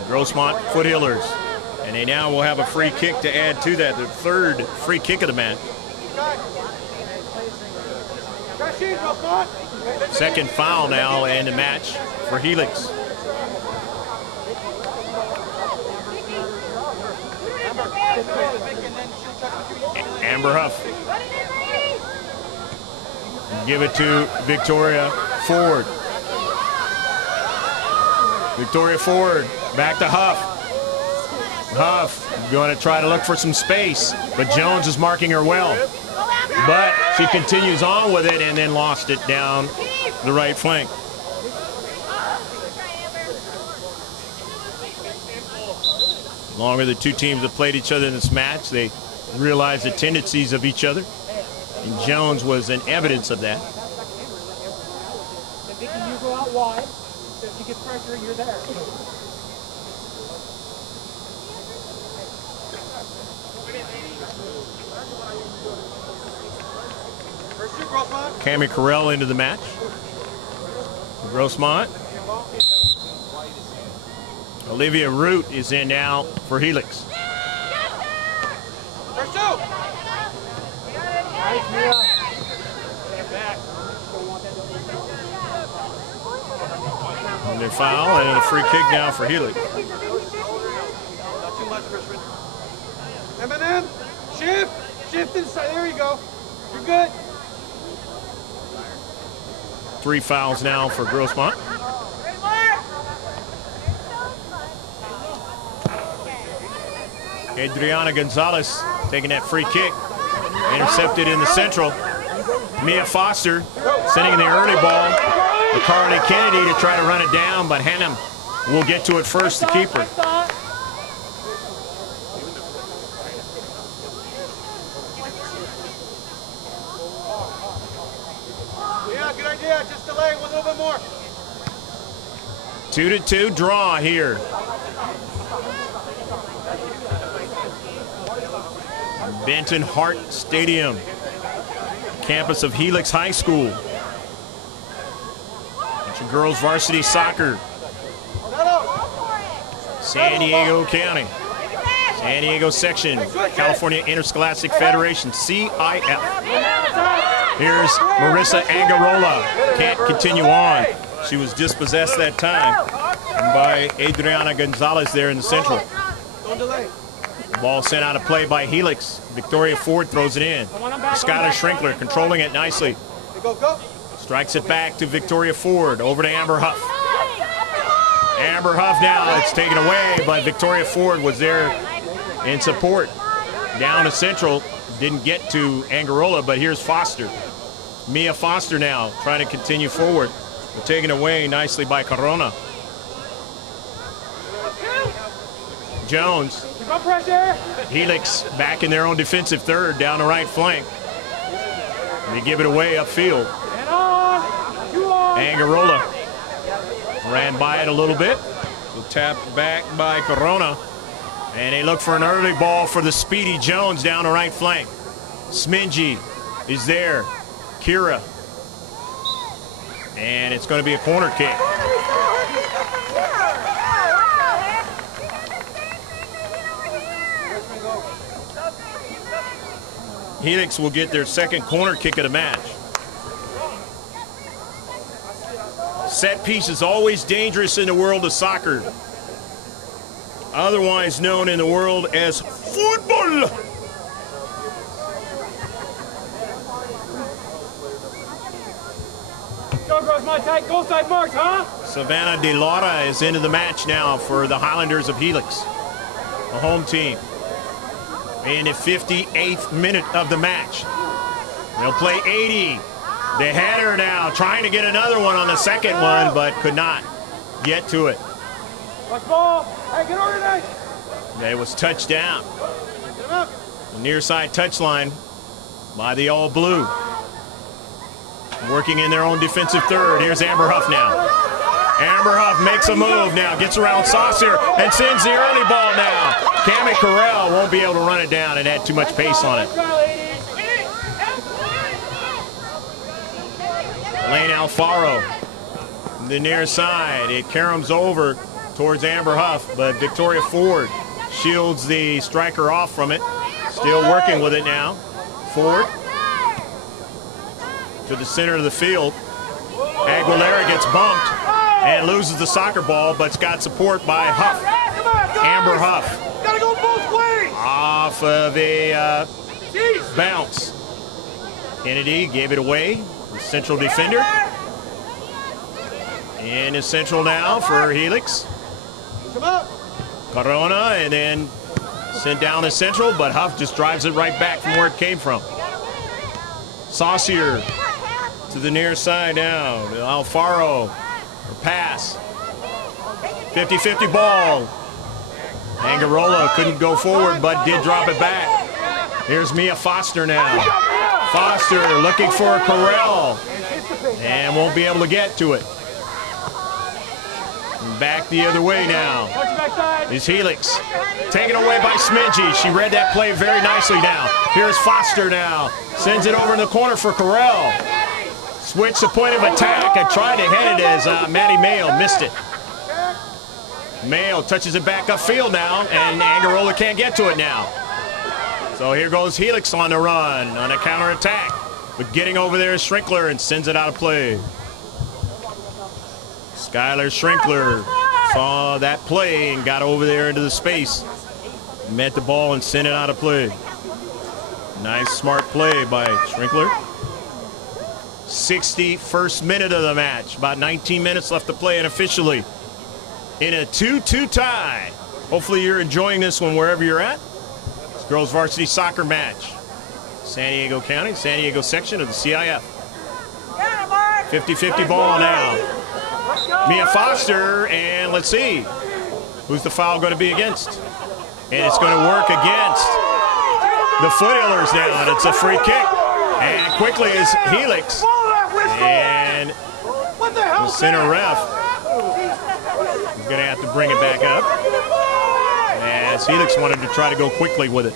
Grossmont Foothillers, and they now will have a free kick to add to that, the 3rd free kick of the match. 2nd foul now in the match for HELIX. Amber Huff. Give it to Victoria Ford. Victoria Ford. Back to Huff. Huff going to try to look for some space, but Jones is marking her well. But she continues on with it and then lost it down the right flank. Longer the two teams have played each other in this match, they realize the tendencies of each other. And Jones was an evidence of that. And Vicky, you go out wide. So if she gets pressure, you're there. Cammie Carell into the match. Grossmont. Olivia Root is in now for HELIX. And they foul and a free kick now for HELIX. Not too much, Christian. Eminem, shift inside. There you go. You're good. 3 fouls now for Grossmont. Adriana Gonzalez taking that free kick. Intercepted in the central. Mia Foster sending the early ball to Carly Kennedy to try to run it down, but Hannah will get to it first, the keeper. Yeah, good idea. Just delay one little bit more. 2-2 draw here. Benton Hart Stadium, campus of Helix High School. Bunch of girls varsity soccer. San Diego County. San Diego section, California Interscholastic Federation, CIF. Here's Marissa Angarola. Can't continue on. She was dispossessed that time by Adriana Gonzalez there in the central. Don't delay. Ball sent out of play by Helix. Victoria Ford throws it in. Skylar Schrinkler controlling it nicely. Go, go. Strikes it back to Victoria Ford. Over to Amber Huff. Amber Huff now, it's taken away, but Victoria Ford was there in support. Down to central. Didn't get to Angarola, but here's Foster. Mia Foster now trying to continue forward. But taken away nicely by Corona. Jones. Helix back in their own defensive third down the right flank. They give it away upfield. Angarola ran by it a little bit. So tapped back by Corona. And they look for an early ball for the speedy Jones down the right flank. Smingy is there. Kira. And it's going to be a corner kick. Helix will get their second corner kick of the match. Set piece is always dangerous in the world of soccer, otherwise known in the world as football. Go, GROSSMONT, tight, goal side marks, huh? Savannah De Laura is into the match now for the Highlanders of Helix, the home team. In the 58th minute of the match. They'll play 80. The header now, trying to get another one on the second one, but could not get to it. Watch ball. Hey, get over there. It was touched down. The near side touchline by the All Blue. Working in their own defensive third. Here's Amber Huff now. Amber Huff makes a move now, gets around Saucier and sends the early ball now. Cami Carell won't be able to run it down and had too much pace on it. Lane Alfaro, the near side. It caroms over towards Amber Huff, but Victoria Ford shields the striker off from it. Still working with it now. Ford to the center of the field. Aguilera gets bumped and loses the soccer ball, but's got support by Huff. Amber Huff. Gotta go both ways. Off of a bounce. Kennedy gave it away. The central defender. In is central now for Helix. Come up. Corona, and then sent down to central, but Huff just drives it right back from where it came from. Saucier to the near side now. Alfaro. Pass. 50-50 ball. Angarola couldn't go forward, but did drop it back. Here's Mia Foster now. Foster looking for Carell and won't be able to get to it. Back the other way now is Helix. Taken away by Smingy. She read that play very nicely now. Here's Foster now. Sends it over in the corner for Carell. Switch the point of attack and tried to head it as Maddie Mayo missed it. Mayo touches it back upfield now, and Angarola can't get to it now. So here goes Helix on the run, on a counterattack. But getting over there is Schrinkler and sends it out of play. Skylar Schrinkler saw that play and got over there into the space. Met the ball and sent it out of play. Nice, smart play by Schrinkler. 61st minute of the match. About 19 minutes left to play unofficially. In a 2-2 tie. Hopefully you're enjoying this one wherever you're at. It's girls varsity soccer match. San Diego County, San Diego section of the CIF. 50-50 ball now. Mia Foster, and let's see. Who's the foul going to be against? And it's going to work against the Foothillers now, and it's a free kick. And quickly is Helix. And center ref is going to have to bring it back up, as Helix wanted to try to go quickly with it.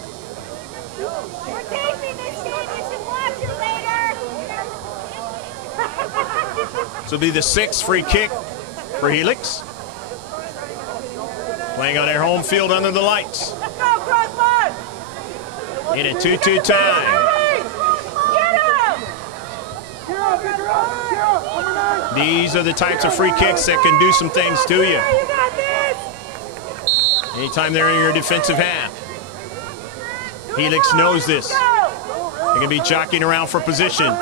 This will be the 6th free kick for Helix. Playing on their home field under the lights. In a 2-2 tie. These are the types of free kicks that can do some things to you. Anytime they're in your defensive half. Helix knows this. They can be jockeying around for position.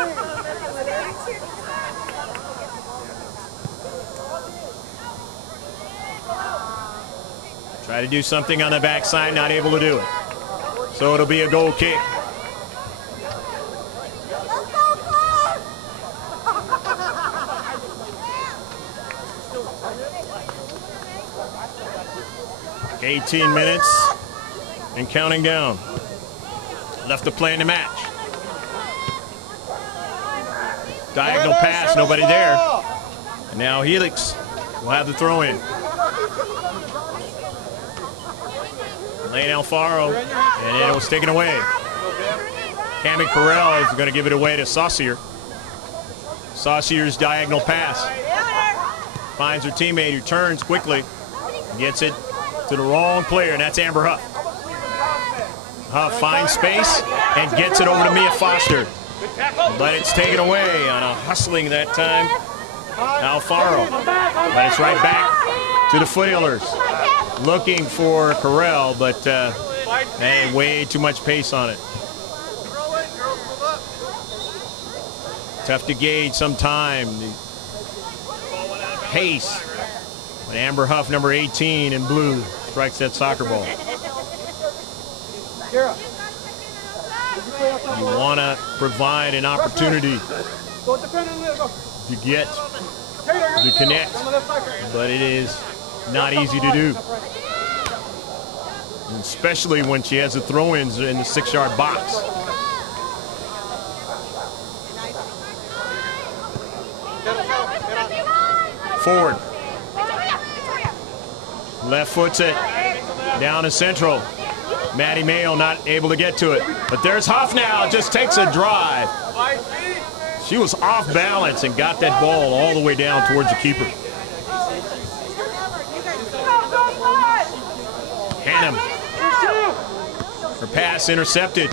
Try to do something on the backside, not able to do it. So it'll be a goal kick. Okay, 18 minutes and counting down. Left to play in the match. Diagonal pass, nobody there. And now Helix will have the throw in. Lane Alfaro, and it was taken away. Cami Carell is going to give it away to Saucier. Saucier's diagonal pass. Finds her teammate who turns quickly. Gets it to the wrong player, and that's Amber Huff. Huff finds space and gets it over to Mia Foster. But it's taken away on a hustling that time. Alfaro. But it's right back to the Foothillers. Looking for Carell, but man, way too much pace on it. Tough to gauge sometime the pace when Amber Huff, number 18 in blue, strikes that soccer ball. You want to provide an opportunity to get, to connect, but it is not easy to do. Especially when she has the throw-ins in the 6-yard box. Forward. Left foots it. Down to central. Maddie Mayo not able to get to it. But there's Huff now, just takes a drive. She was off balance and got that ball all the way down towards the keeper. Hannum. Her pass intercepted.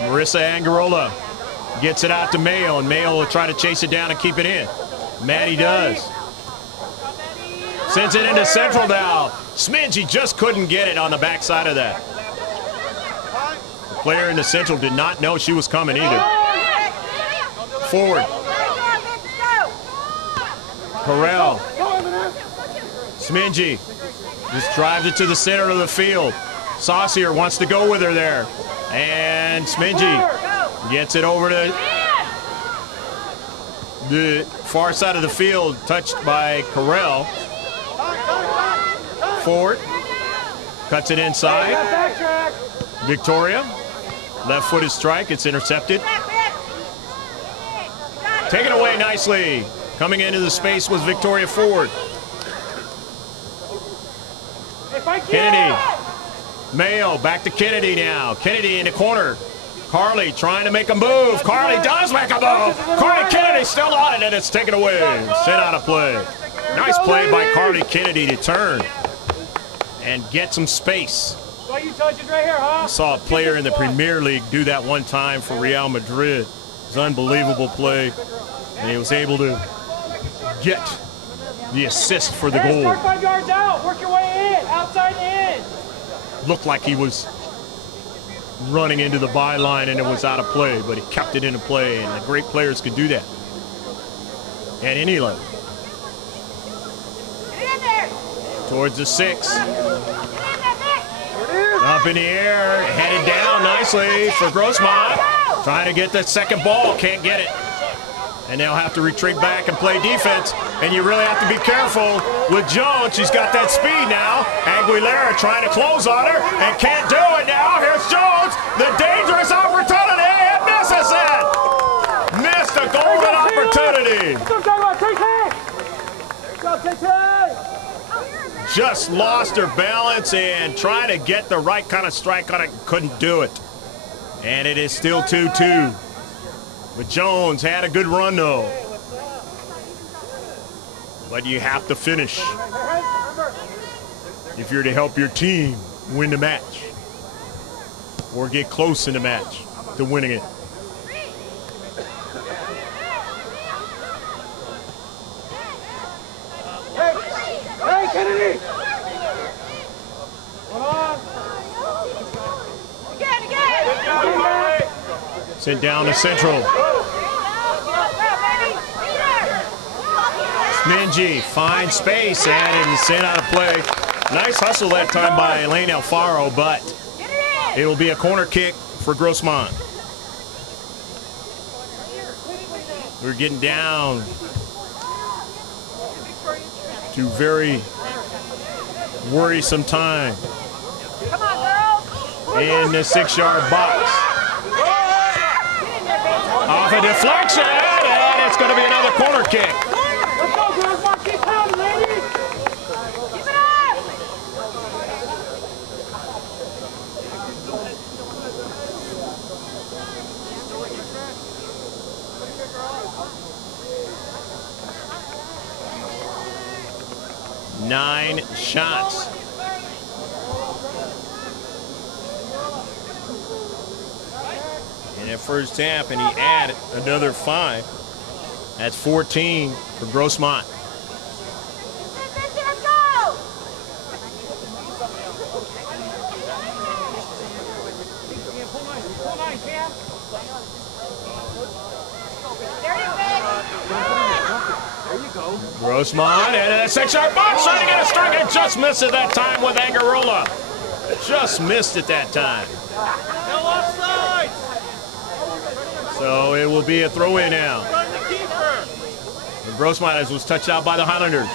Marissa Angarola gets it out to Mayo, and Mayo will try to chase it down and keep it in. Maddie does. Sends it into central now. Smidge just couldn't get it on the backside of that. The player in the central did not know she was coming either. Forward. Carell. Smidge just drives it to the center of the field. Saucier wants to go with her there. And Smidge gets it over to the far side of the field, touched by Carell. Forward. Cuts it inside. Victoria. Left footed strike. It's intercepted. Taken away nicely. Coming into the space was Victoria Ford. Kennedy. Mayo back to Kennedy now. Kennedy in the corner. Carly trying to make a move. Carly does make a move. Carly Kennedy still on it, and it's taken away. Sent out of play. Nice play by Carly Kennedy to turn and get some space. I saw a player in the Premier League do that one time for Real Madrid. It was an unbelievable play, and he was able to get the assist for the goal. Start 5 yards out. Work your way in. Outside in. Looked like he was running into the byline and it was out of play, but he kept it into play, and the great players can do that at any level. Towards the 6. Up in the air, headed down nicely for GROSSMONT. Trying to get that second ball, can't get it. And they'll have to retreat back and play defense. And you really have to be careful with Jones. She's got that speed now. Aguilera trying to close on her and can't do it now. Here's Jones, the dangerous opportunity, and misses it. Missed a golden opportunity. away. Just lost her balance and trying to get the right kind of strike on it. Couldn't do it. And it is still 2-2. But Jones had a good run, though. But you have to finish if you're to help your team win the match or get close in the match to winning it. Hey, Kennedy! Sent down to Central. Minji finds space and is sent out of play. Nice hustle that time by Elaine Alfaro, but it will be a corner kick for GROSSMONT. We're getting down to very worrisome time in the 6-yard box. Off a deflection, and it's going to be another corner kick. Let's go, GROSSMONT. Keep pounding, ladies. Keep it up. 9 shots. In that first half, and he added another 5. That's 14 for GROSSMONT. Let's go. Pull 9, Cam. GROSSMONT and a 6-yard box trying to get a strike and just missed it that time with Angarola. Just missed it that time. No offside. So it will be a throw-in now. Run the keeper. And GROSSMONT was touched out by the Highlanders.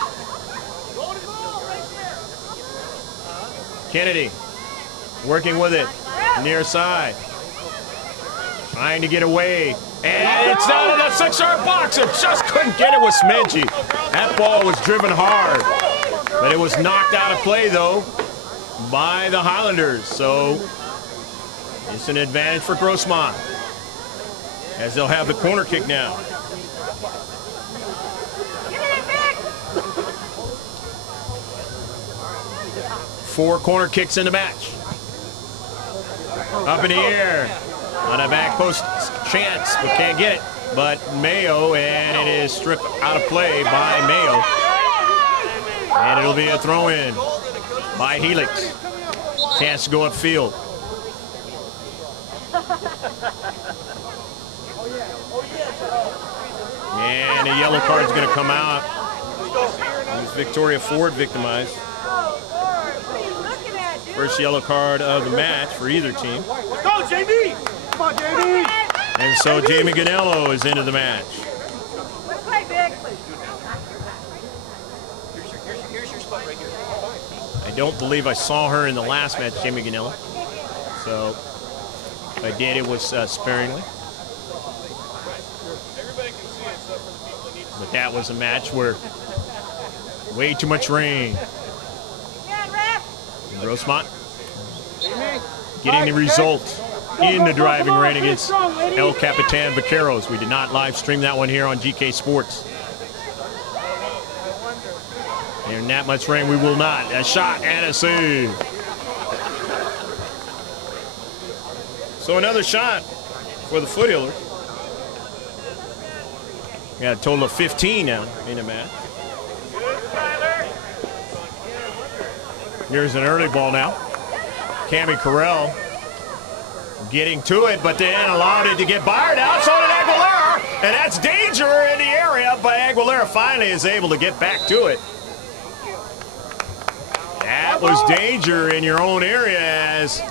Kennedy working with it near side. Trying to get away. And it's down in that 6-yard box. It just couldn't get it with Smedgy. That ball was driven hard. But it was knocked out of play, though, by the Highlanders. So it's an advantage for GROSSMONT, as they'll have the corner kick now. Four corner kicks in the match. Up in the air. On a back post chance, but can't get it. But Mayo, and it is stripped out of play by Mayo. And it'll be a throw-in by HELIX. Chance to go upfield. And a yellow card's going to come out. It's Victoria Ford victimized. First yellow card of the match for either team. Let's go, JB. Come on, JB. And so Jamie Ganello is into the match. Let's play big. Here's your spot right here. I don't believe I saw her in the last match, Jamie Ganello. So if I did, it was sparingly. But that was a match where way too much rain. GROSSMONT getting the result in the driving rain against El Capitan Vaqueros. We did not live stream that one here on GK Sports. In that much rain, we will not. A shot and a save. So another shot for the Foothillers. We got a total of 15 now in the match. Here's an early ball now. Cammie Carell getting to it, but then allowed it to get fired out. So did Aguilera, and that's danger in the area, but Aguilera finally is able to get back to it. That was danger in your own area as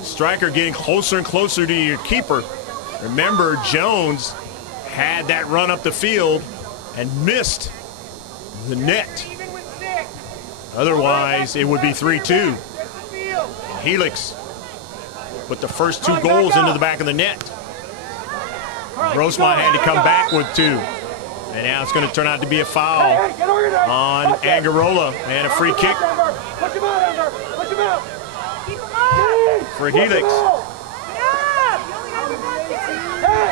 striker getting closer and closer to your keeper. Remember, Jones had that run up the field and missed the net. Otherwise, it would be 3-2. HELIX put the first 2 goals into the back of the net. GROSSMONT had to come back with 2. And now it's going to turn out to be a foul on Angarola and a free kick for Helix.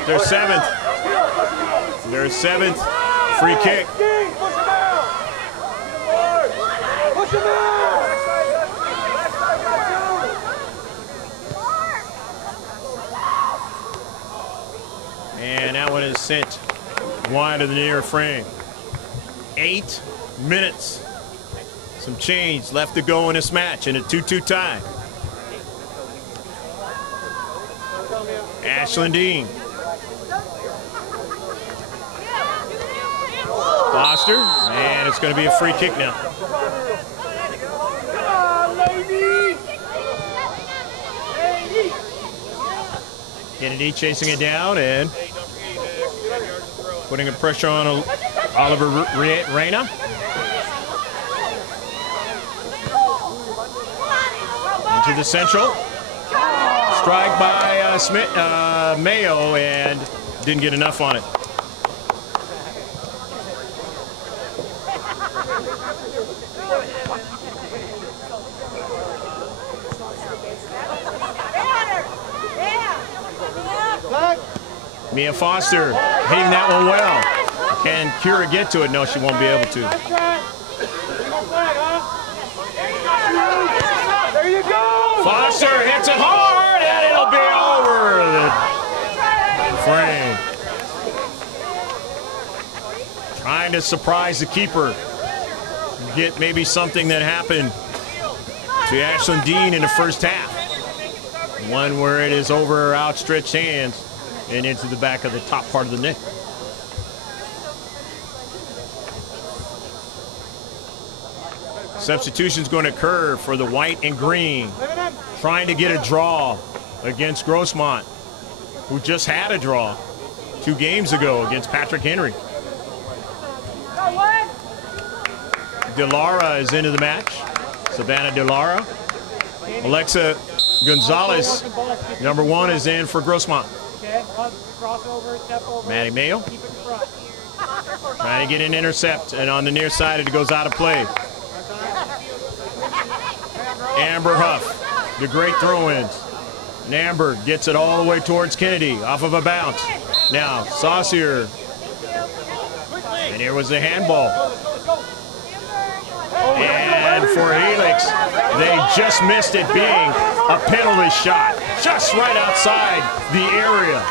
Their seventh. Their seventh free kick. And that one is sent wide of the near frame. 8 minutes. Some change left to go in this match in a 2-2 tie. Ashland Dean. Foster, and it's going to be a free kick now. Kennedy chasing it down and putting a pressure on Oliver Reyna. Into the central. Strike by Smith, Mayo, and didn't get enough on it. Mia Foster hitting that one well. Can Kira get to it? No, she won't be able to. There you go! Foster hits it hard, and it'll be over the frame. Trying to surprise the keeper. Get maybe something that happened to Ashland Dean in the first half. One where it is over outstretched hands and into the back of the top part of the net. Substitution's going to occur for the white and green, trying to get a draw against Grossmont, who just had a draw 2 games ago against Patrick Henry. DeLara is into the match. Savannah DeLara. Alexa Gonzalez, number 1, is in for Grossmont. Maddie Mayo trying to get an intercept, and on the near side it goes out of play. Amber Huff, the great throw-ins. And Amber gets it all the way towards Kennedy off of a bounce. Now Saucier, and here was the handball. And for Helix, they just missed it being a penalty shot, just right outside the area.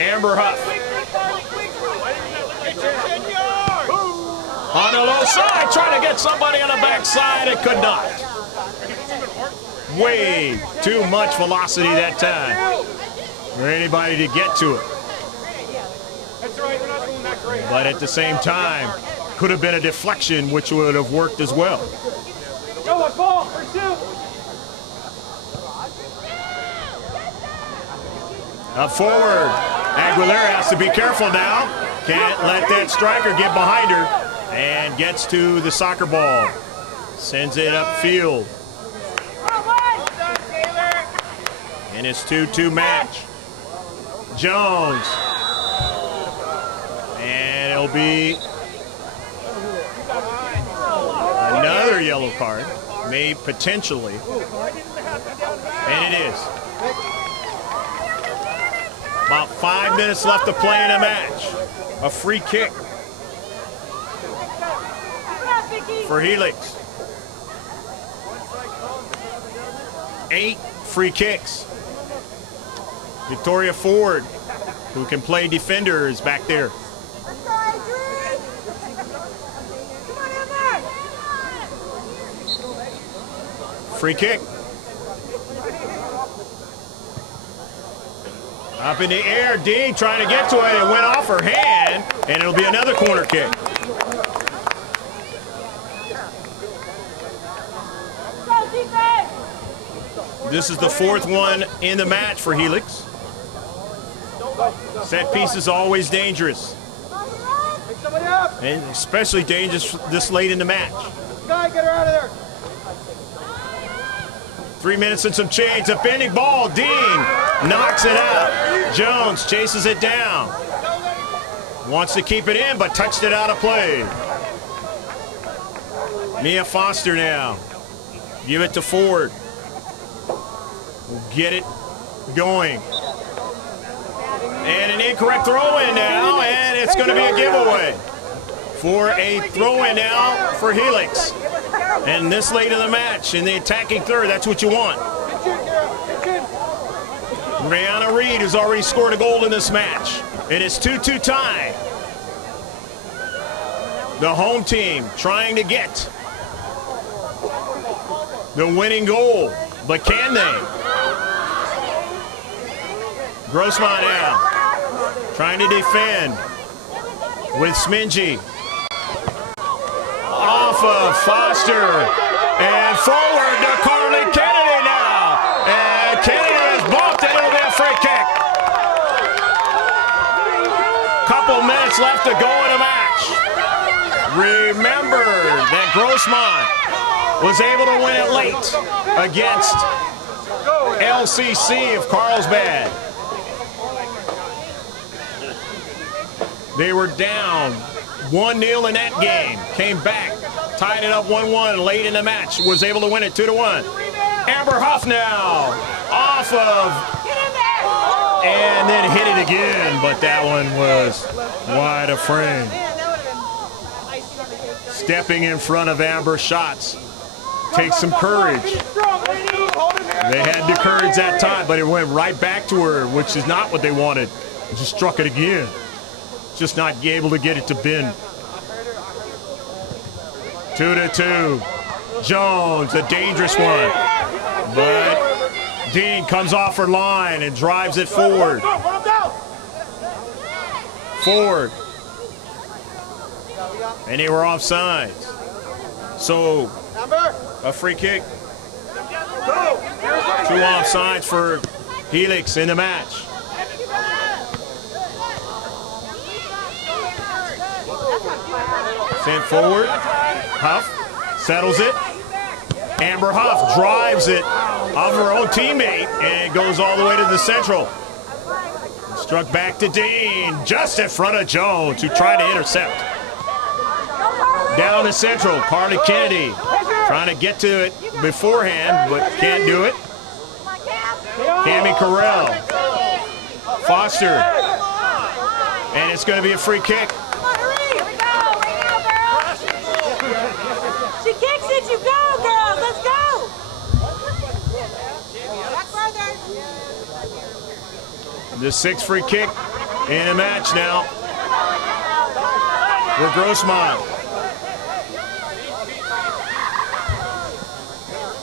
Amber Huff on the low side, trying to get somebody on the backside, it could not. Way too much velocity that time for anybody to get to it. But at the same time, could have been a deflection, which would have worked as well. Up forward. Aguilera has to be careful now. Can't let that striker get behind her. And gets to the soccer ball. Sends it upfield. And it's 2-2 match. Jones. And it'll be another yellow card. May potentially. And it is. About 5 minutes left to play in a match. A free kick for Helix. 8 free kicks. Victoria Ford, who can play defender, is back there. Free kick. Up in the air, Dean trying to get to it. It went off her hand, and it'll be another corner kick. This is the 4th one in the match for Helix. Set piece is always dangerous. And especially dangerous this late in the match. Guy, get her out of there. 3 minutes and some change. A bending ball. Dean knocks it out. Jones chases it down. Wants to keep it in, but touched it out of play. Mia Foster now. Give it to Ford. We'll get it going. And an incorrect throw-in now, and it's going to be a giveaway for a throw-in now for Helix. And this late in the match, in the attacking third, that's what you want. Brianna Reed has already scored a goal in this match. It is 2-2 tie. The home team trying to get the winning goal, but can they? Grossmont now, trying to defend with Smingy. Off of Foster, and forward to Carly Kennedy now. And Kennedy is bumped, and it'll be a free kick. Couple minutes left to go in a match. Remember that Grossmont was able to win it late against LCC of Carlsbad. They were down 1-0 in that game. Came back, tied it up 1-1 late in the match. Was able to win it 2-1. Amber Huff now off of, and then hit it again, but that one was wide of frame. Stepping in front of Amber's shots takes some courage. They had the courage that time, but it went right back to her, which is not what they wanted. Just struck it again. Just not able to get it to bend. 2-2. Jones, a dangerous one. But Dean comes off her line and drives it forward. Forward. And they were offside. So, a free kick. 2 offsides for Helix in the match. Sent forward. Huff settles it. Amber Huff drives it off her own teammate, and it goes all the way to the central. Struck back to Dean, just in front of Jones, who tried to intercept. Down the central, Carly Kennedy trying to get to it beforehand, but can't do it. Cammie Carell. Foster. And it's going to be a free kick. She kicks it, you go, girls, let's go! Back further. The 6th free kick in a match now for Grossmont.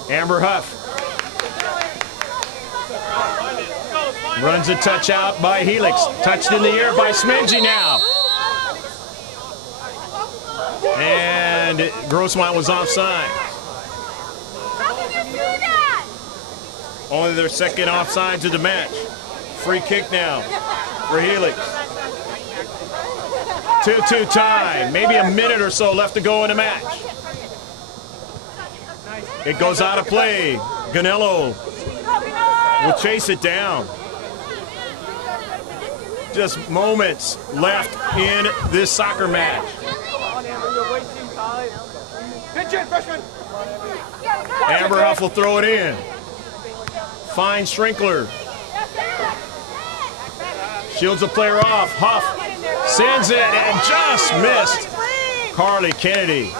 Amber Huff runs a touch out by Helix. Touched in the air by Smingy now. And Grossmont was offside. How can you do that? Only their second offsides of the match. Free kick now for Helix. 2-2 tie. Maybe a minute or so left to go in the match. It goes out of play. Ganello will chase it down. Just moments left in this soccer match. Amber Huff will throw it in. Finds Strinkler. Shields the player off. Huff sends it and just missed Carly Kennedy.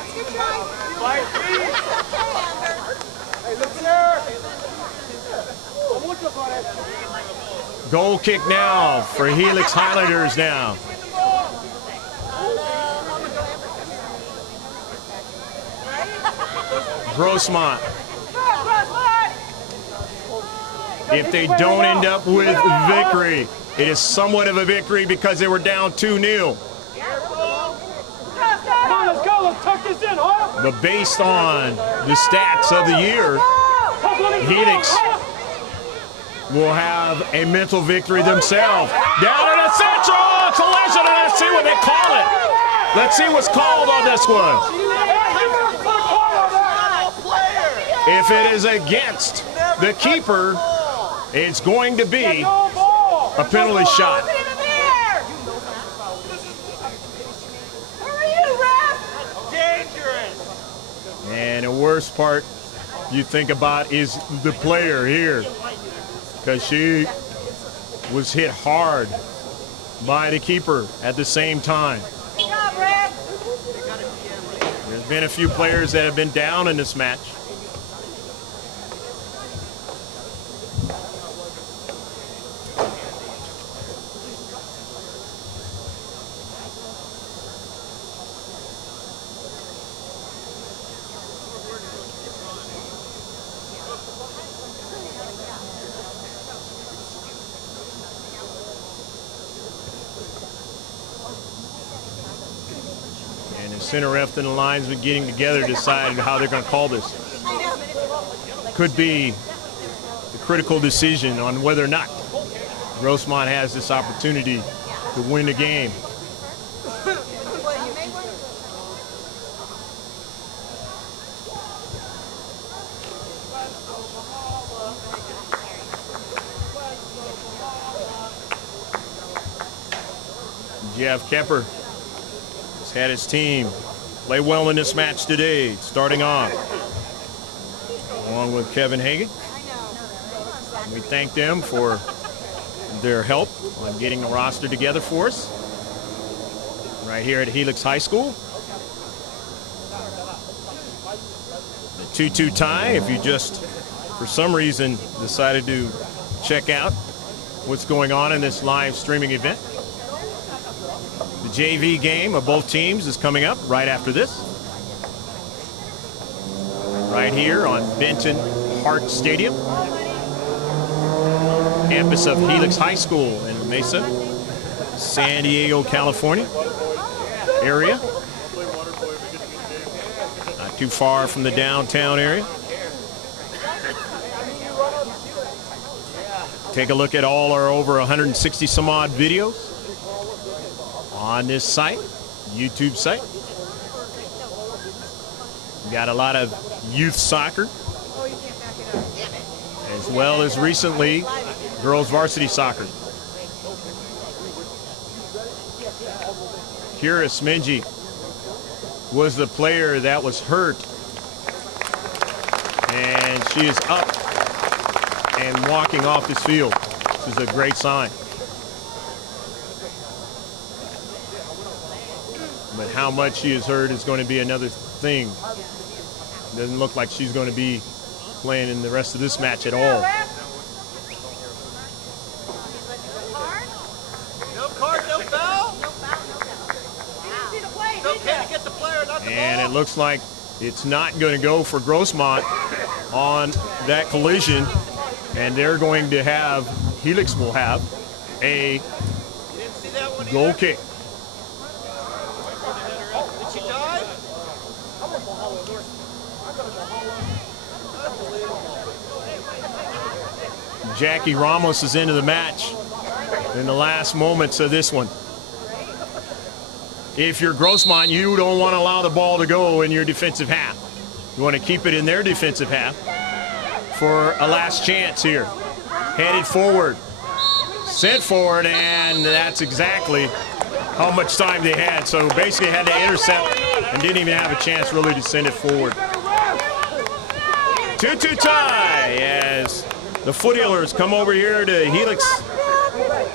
Goal kick now for Helix Highlanders now. Grossmont. If they don't end up with victory, it is somewhat of a victory because they were down 2-0. But based on the stats of the year, Helix will have a mental victory themselves. Down in the central, collision, and let's see what they call it. Let's see what's called on this one. If it is against the keeper, it's going to be a penalty shot. Open in the mirror! Who are you, ref? Dangerous. And the worst part you think about is the player here, because she was hit hard by the keeper at the same time. Good job, ref. There's been a few players that have been down in this match. And the center ref and the linesman getting together decided how they're going to call this. Could be the critical decision on whether or not Grossmont has this opportunity to win the game. Jeff Kemper has had his team play well in this match today, starting off along with Kevin Hagan. We thank them for their help on getting the roster together for us right here at HELIX High School. The 2-2 tie, if you just for some reason decided to check out what's going on in this live streaming event. The JV game of both teams is coming up right after this. Right here on Benton Hart Stadium, campus of HELIX High School in Mesa, San Diego, California area. Not too far from the downtown area. Take a look at all our over 160 some odd videos on this site, YouTube site. We got a lot of youth soccer, as well as recently girls varsity soccer. Kira Smingy was the player that was hurt, and she is up and walking off this field. This is a great sign. But how much she is hurt is going to be another thing. Doesn't look like she's going to be playing in the rest of this match at all. No card, no foul. It's okay to get the player, not the And ball. it looks like it's not going to go for Grossmont on that collision. And they're going to have, HELIX will have a You didn't see that one goal either? kick. Did she dive? Jackie Ramos is into the match in the last moments of this one. If you're Grossmont, you don't want to allow the ball to go in your defensive half. You want to keep it in their defensive half for a last chance here. Headed forward, sent forward, and that's exactly how much time they had. So basically had to intercept and didn't even have a chance really to send it forward. 2-2 tie as the Foothillers come over here to HELIX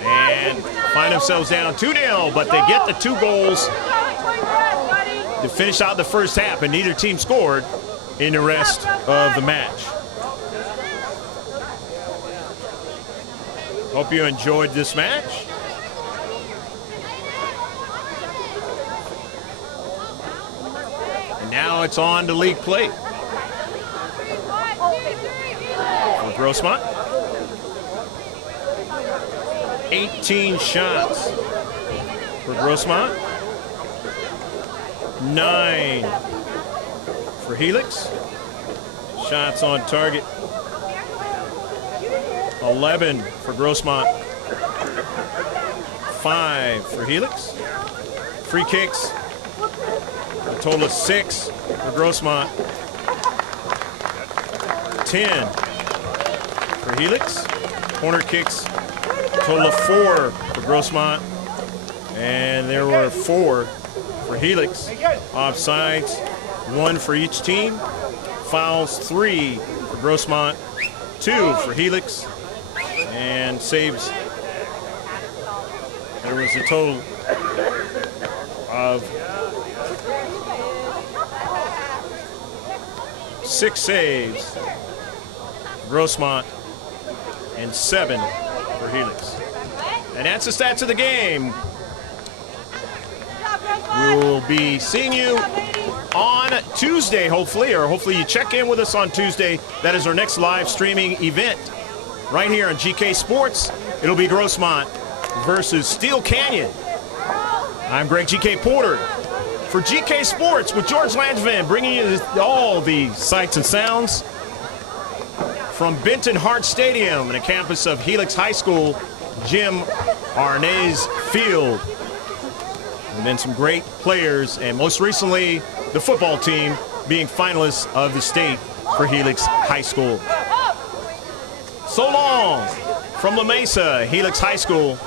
and find themselves down 2-0, but they get the 2 goals to finish out the first half, and neither team scored in the rest of the match. Hope you enjoyed this match. And now it's on to league play for Grossmont. 18 shots for Grossmont. 9 for HELIX. Shots on target. 11 for Grossmont. 5 for HELIX. Free kicks, a total of 6 for Grossmont. 10 for HELIX. Corner kicks, Total of 4 for GROSSMONT. And there were 4 for HELIX. Offsides, 1 for each team. Fouls, 3 for GROSSMONT, 2 for HELIX. And saves, there was a total of 6 saves for GROSSMONT and 7 for HELIX. And that's the stats of the game. We will be seeing you on Tuesday, hopefully, or hopefully you check in with us on Tuesday. That is our next live streaming event right here on GK Sports. It'll be GROSSMONT versus Steel Canyon. I'm Greg GK Porter for GK Sports with George Langevin, bringing you all the sights and sounds from Benton Hart Stadium and the campus of HELIX High School, Jim Arnaz Field. And then some great players, and most recently, the football team being finalists of the state for HELIX High School. So long from La Mesa, HELIX High School.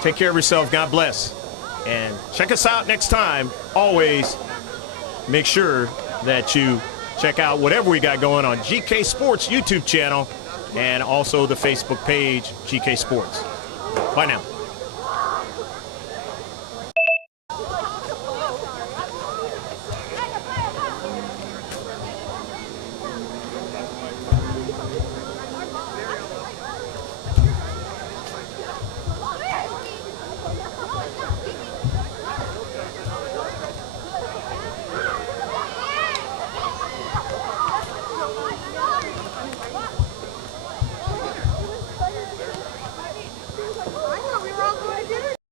Take care of yourself. God bless. And check us out next time. Always make sure that you check out whatever we got going on GK Sports YouTube channel and also the Facebook page, GK Sports. Bye now.